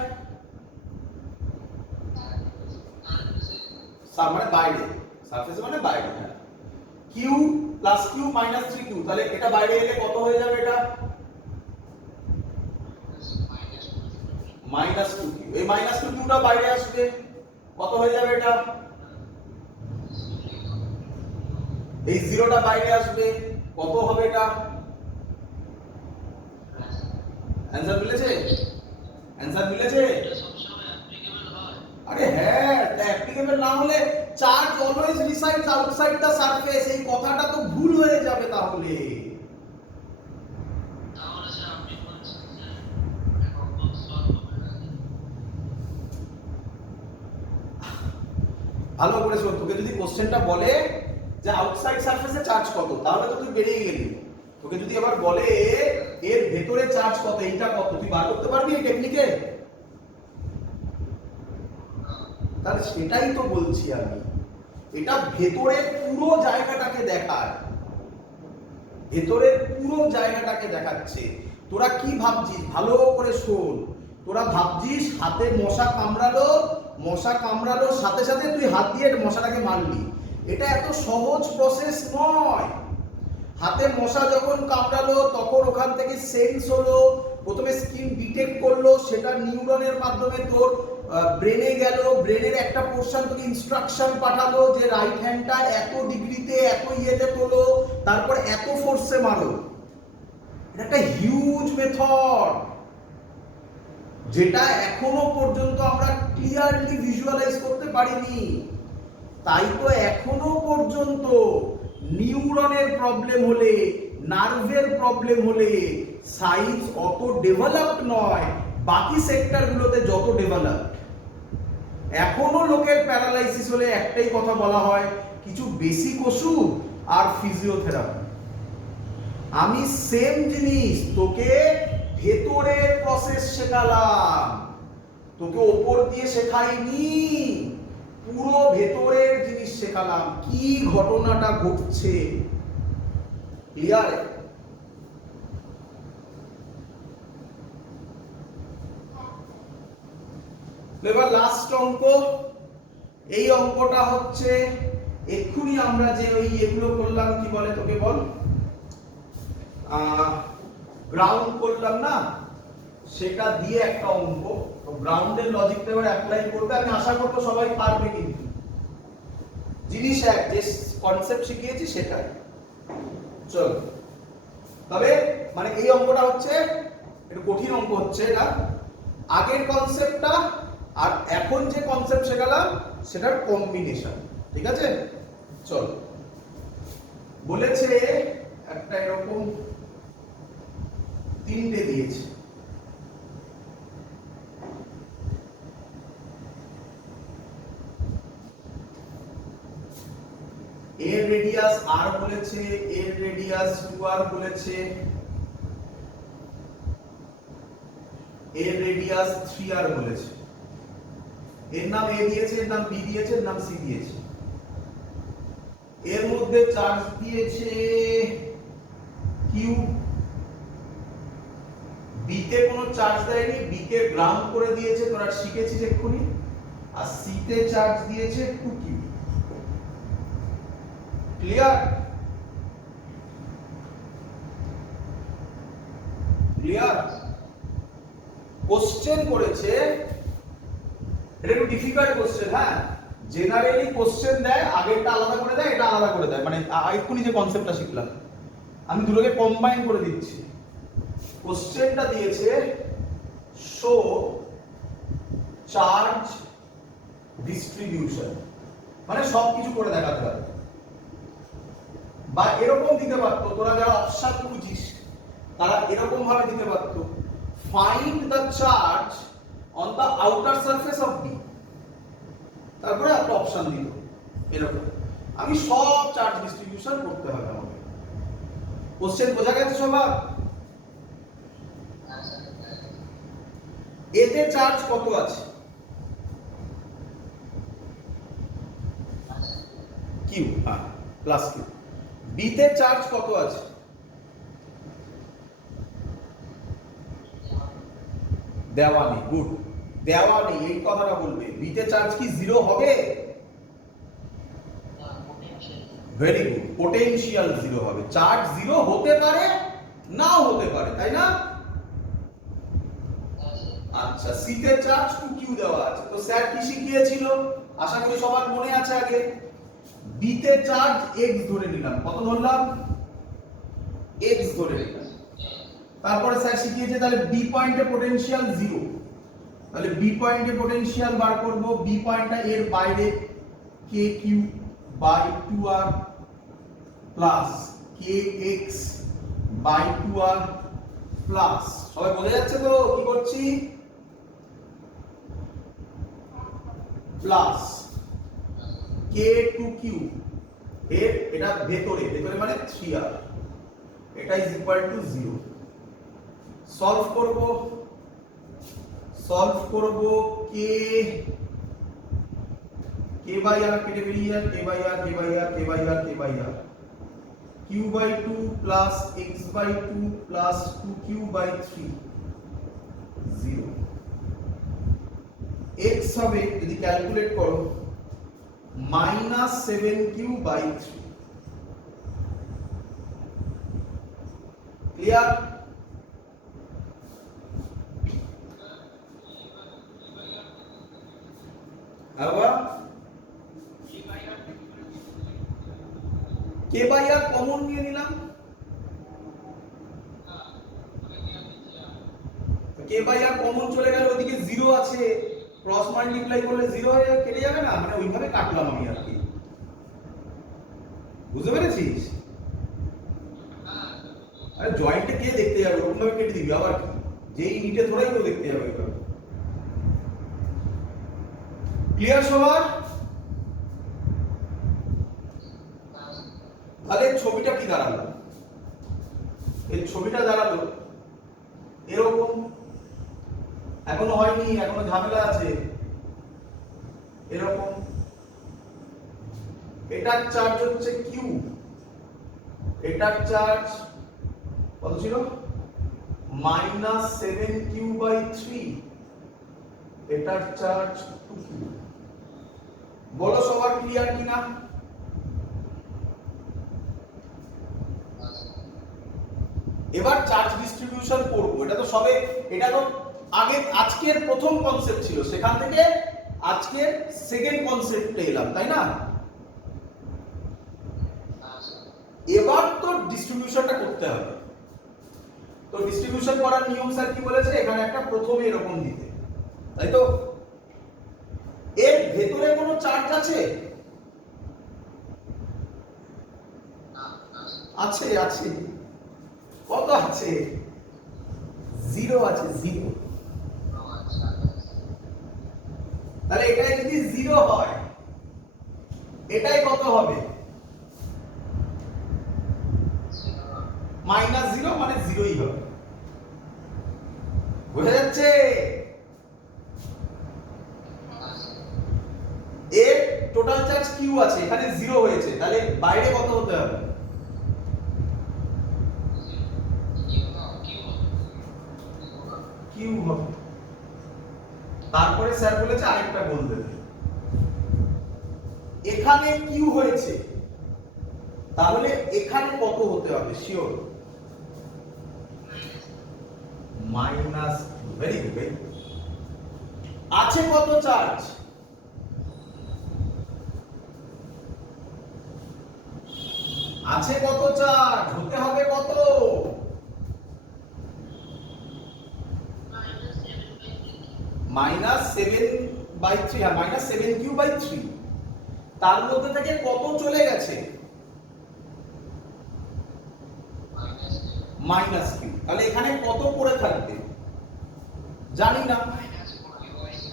মানে বাইরে, সারফেসে মানে বাইরে। হ্যাঁ, Q plus Q minus 3 Q, তাহলে এটা বাইরে এলে কত হয়ে যাবে? এটা মাইনাস 2 কিউ। এই মাইনাস 2 কিউটা বাইরে আসবে, কত হয়ে যাবে? এটা এই জিরোটা বাইরে আসবে, কত হবে? এটা অ্যানসার মিলেছে? অ্যানসার মিলেছে? আরে হ্যাঁ, অ্যাপ্লিকেবল না হলে চার্জ অলওয়েজ রিসাইডস আউটসাইড দা সারফেস, এই কথাটা তো ভুল হয়ে যাবে তাহলে। ভালো করে শোন, তোকে যদি কোশ্চেনটা বলে যে আউটসাইড সারফেসে চার্জ কত, তাহলে তো তুই বেরিয়ে গেলি। তোকে যদি আবার বলে এর ভেতরে চার্জ কত, এইটা কত, তুই বার করতে পারবি এই টেকনিকে? তাহলে সেটাই তো বলছি আমি, এটা ভেতরে পুরো জায়গাটাকে দেখায়, ভেতরের পুরো জায়গাটাকে দেখাচ্ছে। তোরা কি ভাবছিস? ভালো করে শোন, তোরা ভাবছিস হাতে মশা কামড়ালো, মশা কামড়ালোর সাথে সাথে তুই হাত দিয়ে মশাটাকে মারলি। এটা এত সহজ প্রসেস নয়। হাতে মশা যখন কামড়ালো তখন ওখান থেকে সেন্স হলো, প্রথমে স্কিন ডিটেক্ট করলো, সেটা নিউরনের মাধ্যমে তোর ব্রেনে গেল, ব্রেনের একটা পোরশন তোকে ইনস্ট্রাকশন পাঠালো যে রাইট হ্যান্ডটা এত ডিগ্রিতে এত ইয়েতে তোলো, তারপর এত ফোর্সে মারো। এটা একটা হিউজ মেথড, যেটা এখনো পর্যন্ত আমরা ক্লিয়ারলি ভিজুয়ালাইজ করতে পারিনি। তাই তো এখনো পর্যন্ত নিউরনের প্রবলেম হলে, নার্ভের প্রবলেম হলে সায়েন্স অত ডেভেলপড নয় বাকি সেক্টরগুলোতে যত ডেভেলপড। এখনো লোকের প্যারালাইসিস হলে একটাই কথা বলা হয়, কিছু বেসিক ওষুধ আর ফিজিওথেরাপি। আমি সেম জিনিস তোকে ভেতরের প্রসেস শেখালাম, তোকে ওপর দিয়ে শেখাইনি, পুরো ভেতরের জিনিস শেখালাম, কি ঘটনাটা ঘটছে। ক্লিয়ার? এবার লাস্ট অঙ্ক। এই অঙ্কটা হচ্ছে এক্ষুনি আমরা যে ওই এগুলো করলাম, কি বলে তোকে বল, গ্রাউন্ড করলাম না, সেটা দিয়ে একটা অঙ্ক। গ্রাউন্ডের লজিকটা এবার অ্যাপ্লাই করবে, আমি আশা করব সবাই পারবে, কিন্তু জিনিস এক, যে কনসেপ্ট শিখিয়েছি সেটাই। চল, তবে মানে এই অঙ্কটা হচ্ছে একটু কঠিন অঙ্ক হচ্ছে এটা, আগের কনসেপ্টটা আর এখন যে কনসেপ্ট শেখালাম সেটার কম্বিনেশন। ঠিক আছে? চল, বলেছে একটা এরকম তিনটে দিয়েছে, এর রেডিয়াস r বলেছে, এর রেডিয়াস 2r বলেছে, এর রেডিয়াস 3r বলেছে। এর নাম a দিয়েছে, এর নাম b দিয়েছে, এর নাম c দিয়েছে। এর মধ্যে চার্জ দিয়েছে q, b তে কোনো চার্জ দেয়নি, b কে গ্রাউন্ড করে দিয়েছে, তোরা শিখেছিস এক্ষুনি। আর c তে চার্জ দিয়েছে 2q। ক্লিয়ার? ক্লিয়ার? কোশ্চেন করেছে, এটা একটু ডিফিকাল্ট কোশ্চেন। হ্যাঁ, জেনারেলি কোশ্চেন দেয়, আগেরটা আলাদা করে দেয়, এটা আলাদা করে দেয়, মানে এক্ষুনি যে কনসেপ্টটা শিখলাম আমি দুটোকে কম্বাইন করে দিচ্ছি। কোশ্চেনটা দিয়েছে শো চার্জ ডিস্ট্রিবিউশন, মানে সবকিছু করে দেখাতে হবে। বা এরকম দিতে পারতো, তোরা যারা অপশন বুঝিস তারা এরকম ভাবে দিতে পারতো, find the charge on the outer surface of B, তারপরে একটা অপশন দিত এরকম। আমি সব চার্জ ডিস্ট্রিবিউশন করতে হবে আমাকে। কোশ্চেন বোঝা গেছে সবার? এতে চার্জ কত আছে? কিউ, হ্যাঁ, প্লাস কিউ। বি তে চার্জ কত আছে? দেওয়া নেই, গুড, দেওয়া নেই এই কথাটা বলবে। বিতে চার্জ কি জিরো হবে? ভেরি গুড, পোটেনশিয়াল জিরো হবে। চার্জ জিরো হতে পারে, নাও হতে পারে, তাই না? আচ্ছা, সিতে চার্জ 2q দেওয়া আছে। তো স্যার কি শিখিয়েছিল? আশা করি সবার মনে আছে। আগে বিতে চার্জ x ধরে নিলাম। কত ধরলাম? x ধরে নিলাম। তারপরে স্যার শিখিয়েছে তাহলে বি পয়েন্টে পোটেনশিয়াল জিরো। তাহলে বি পয়েন্টে পোটেনশিয়াল বার করব। বি পয়েন্টটা এর বাইরে kq by 2r plus kx by 2r plus, সবাই বোঝা যাচ্ছে তো কি করছি? প্লাস k2q এর, এটা ভেতরে, ভেতরে মানে 3r, এটা ইজ ইকুয়াল টু 0। সলভ করব k বাই r কেটে বেরিয়ে যায়, k by r k by r k by r k by r, q by 2 plus x by 2 plus 2q by 3, 0। x হবে যদি ক্যালকুলেট করো মাইনাস 7q বাই 3। ক্লিয়ার? আবার k by r common নিয়ে নিলাম। k by r common চলে গেল, ওদিকে 0 আছে, ক্রস মাল্টিপ্লাই করলে 0 হয়ে কেটে যাবে না, মানে ওইভাবে কাটলাম আমি আর কি। বুঝতে পেরেছিস? আরে জয়েন্টে কে দেখতে যাবে? ওরকম ভাবে কেটে দিবি আবার কি, যেই নিটে ধরেই তো দেখতে যাবে এইভাবে। ক্লিয়ার সবার? তাহলে ছবিটা কি দাঁড়ালো? এই ছবিটা দাঁড়ালো এরকম। এখনো হয়নি, এখনো ঝামেলা আছে। এরকম, এটার চার্জ হচ্ছে q, এটার চার্জ কত ছিল? মাইনাস 7q বাই 3, এটার চার্জ 2q। বলো সবার ক্লিয়ার কিনা? এবার চার্জ ডিস্ট্রিবিউশন করব। এটা তো সবে, এটা তো আগে আজকের প্রথম কনসেপ্ট ছিল, সেখান থেকে আজকের সেকেন্ড কনসেপ্টে এলাম, তাই না? এবার তো ডিস্ট্রিবিউশনটা করতে হবে। তো ডিস্ট্রিবিউশন করার নিয়ম স্যার কি বলেছে? এখানে একটা প্রথমে এরকম দিতে, তাই তো? এর ভেতরে কোনো চার্জ আছে? আছে, আছে। কত আছে? 0 আছে, 0। তাহলে এটাই যদি 0 হয়, এটাই কত হবে? মাইনাস 0 মানে 0ই হবে। বোঝা যাচ্ছে? এর টোটাল চার্জ q আছে, এখানে 0 হয়েছে, তাহলে বাইরে কত হতে হবে? q হবে। তারপরে স্যার বলেছে আরেকটা বল দেবে। এখানে q হয়েছে, তাহলে এখানে কত হতে হবে? Sure minus. Very good. আছে কত চার্জ? আছে কত চার্জ? হতে হবে কত? মাইনাস 7/3, হ্যাঁ মাইনাস 7q/3। তার মধ্যে থেকে কত চলে গেছে? Minus Q. তাহলে এখানে কত পড়ে থাকবে? জানি না।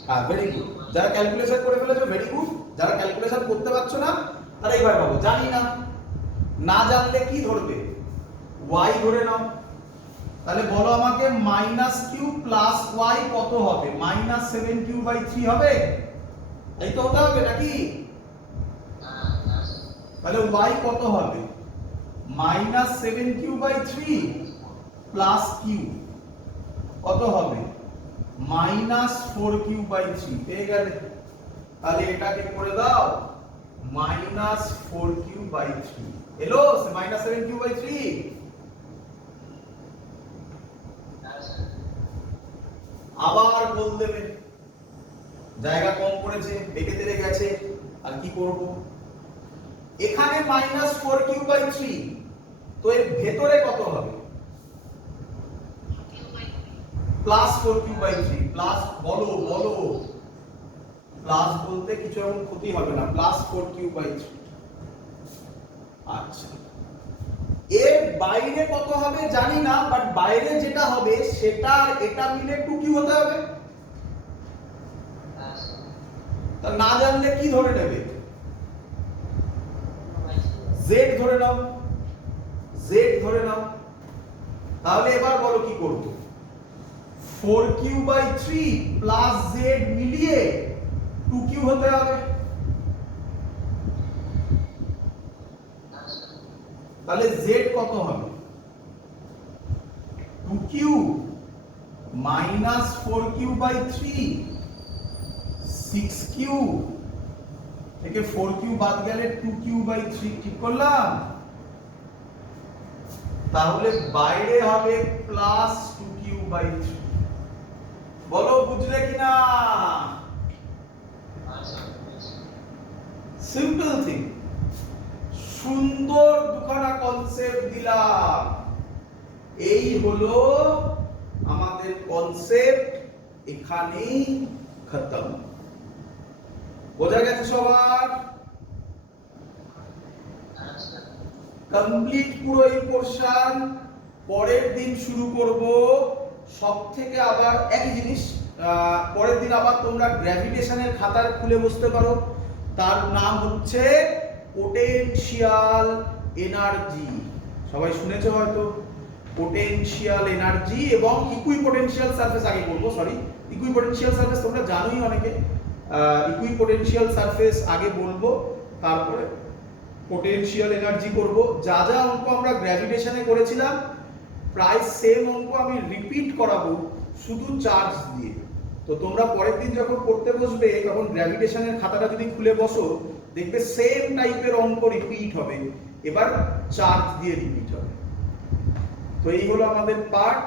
হ্যাঁ, ভেরি গুড। যারা ক্যালকুলেশন করে ফেলেছো ভেরি গুড। যারা ক্যালকুলেশন করতে পারছো না তারা এইভাবে ভাবো, জানি না। না জানলে কি ধরবে? y ধরে নাও। তাহলে বলো আমাকে মাইনাস কিউ প্লাস ওয়াই কত হবে? মাইনাস 7q/3 হবে? এই তো হতে হবে নাকি? তাহলে y কত হবে? মাইনাস 7q/3 প্লাস q কত হবে? মাইনাস 4q/3 পেয়ে গেলে। তাহলে এটাকে করে দাও মাইনাস 4q/3 এলো মাইনাস 7q/3। আবার বল দেবে, জায়গা কম পড়েছে, বেঁকে তেড়ে গেছে, আর কি করব? এখানে মাইনাস 4q/3, তো এর ভেতরে কত হবে? Plus 4q/3। প্লাস বলো বলো, প্লাস বলতে কিছু এমন ক্ষতি হবে না, প্লাস 4q/3। আচ্ছা, এর বাইরে কত হবে জানি না, বাট বাইরে যেটা হবে সেটা এটা মিলে 2q হতে হবে। তা না জানলে কি ধরে নেবে? z ধরে নাও, z ধরে নাও। তাহলে এবার বলো কি করব? 4q/3 প্লাস z মিলিয়ে 2q হতে হবে। তাহলে z কত হবে? 2q মাইনাস 4q/3 6q থেকে 4q বাদ গেলে 2q/3, ঠিক করলাম? তাহলে বাইরে হবে প্লাস 2q/3। বলো বুঝলে কিনা? Simple thing. সুন্দর দুখানা কনসেপ্ট দিলাম, এই হলো আমাদের কনসেপ্ট, এখানেই খতম। বোঝা গেছে সবার? কমপ্লিট পুরো এই পোরশন। পরের দিন শুরু করব সব থেকে আবার একই জিনিস। পরের দিন আবার তোমরা গ্র্যাভিটেশনের খাতার খুলে বসতে পারো। তার নাম হচ্ছে পোটেনশিয়াল এনার্জি। সবাই শুনেছো হয়তো, পোটেনশিয়াল এনার্জি এবং ইকুইপোটেনশিয়াল সারফেস আগে বলবো, সরি ইকুইপোটেনশিয়াল সারফেস তোমরা জানোই অনেকে। ইকুইপোটেনশিয়াল সারফেস আগে বলবো, তারপরে পোটেনশিয়াল এনার্জি করব। যা যা অঙ্ক আমরা গ্র্যাভিটেশনে করেছিলাম প্রায় সেম অঙ্ক আমি রিপিট করাবো, শুধু চার্জ দিয়ে। তো তোমরা পরের দিন যখন পড়তে বসবে, তখন গ্র্যাভিটেশনের খাতাটা যদি খুলে বসো, দেখবে সেম টাইপের অঙ্ক রিপিট হবে, এবার চার্জ দিয়ে রিপিট হবে। তো এই হলো আমাদের পার্ট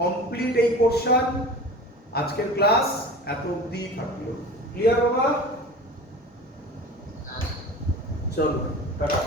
কমপ্লিট, এই পোরশন। আজকের ক্লাস এত অবধি থাকলো। ক্লিয়ার বাবা? চলো টাটা।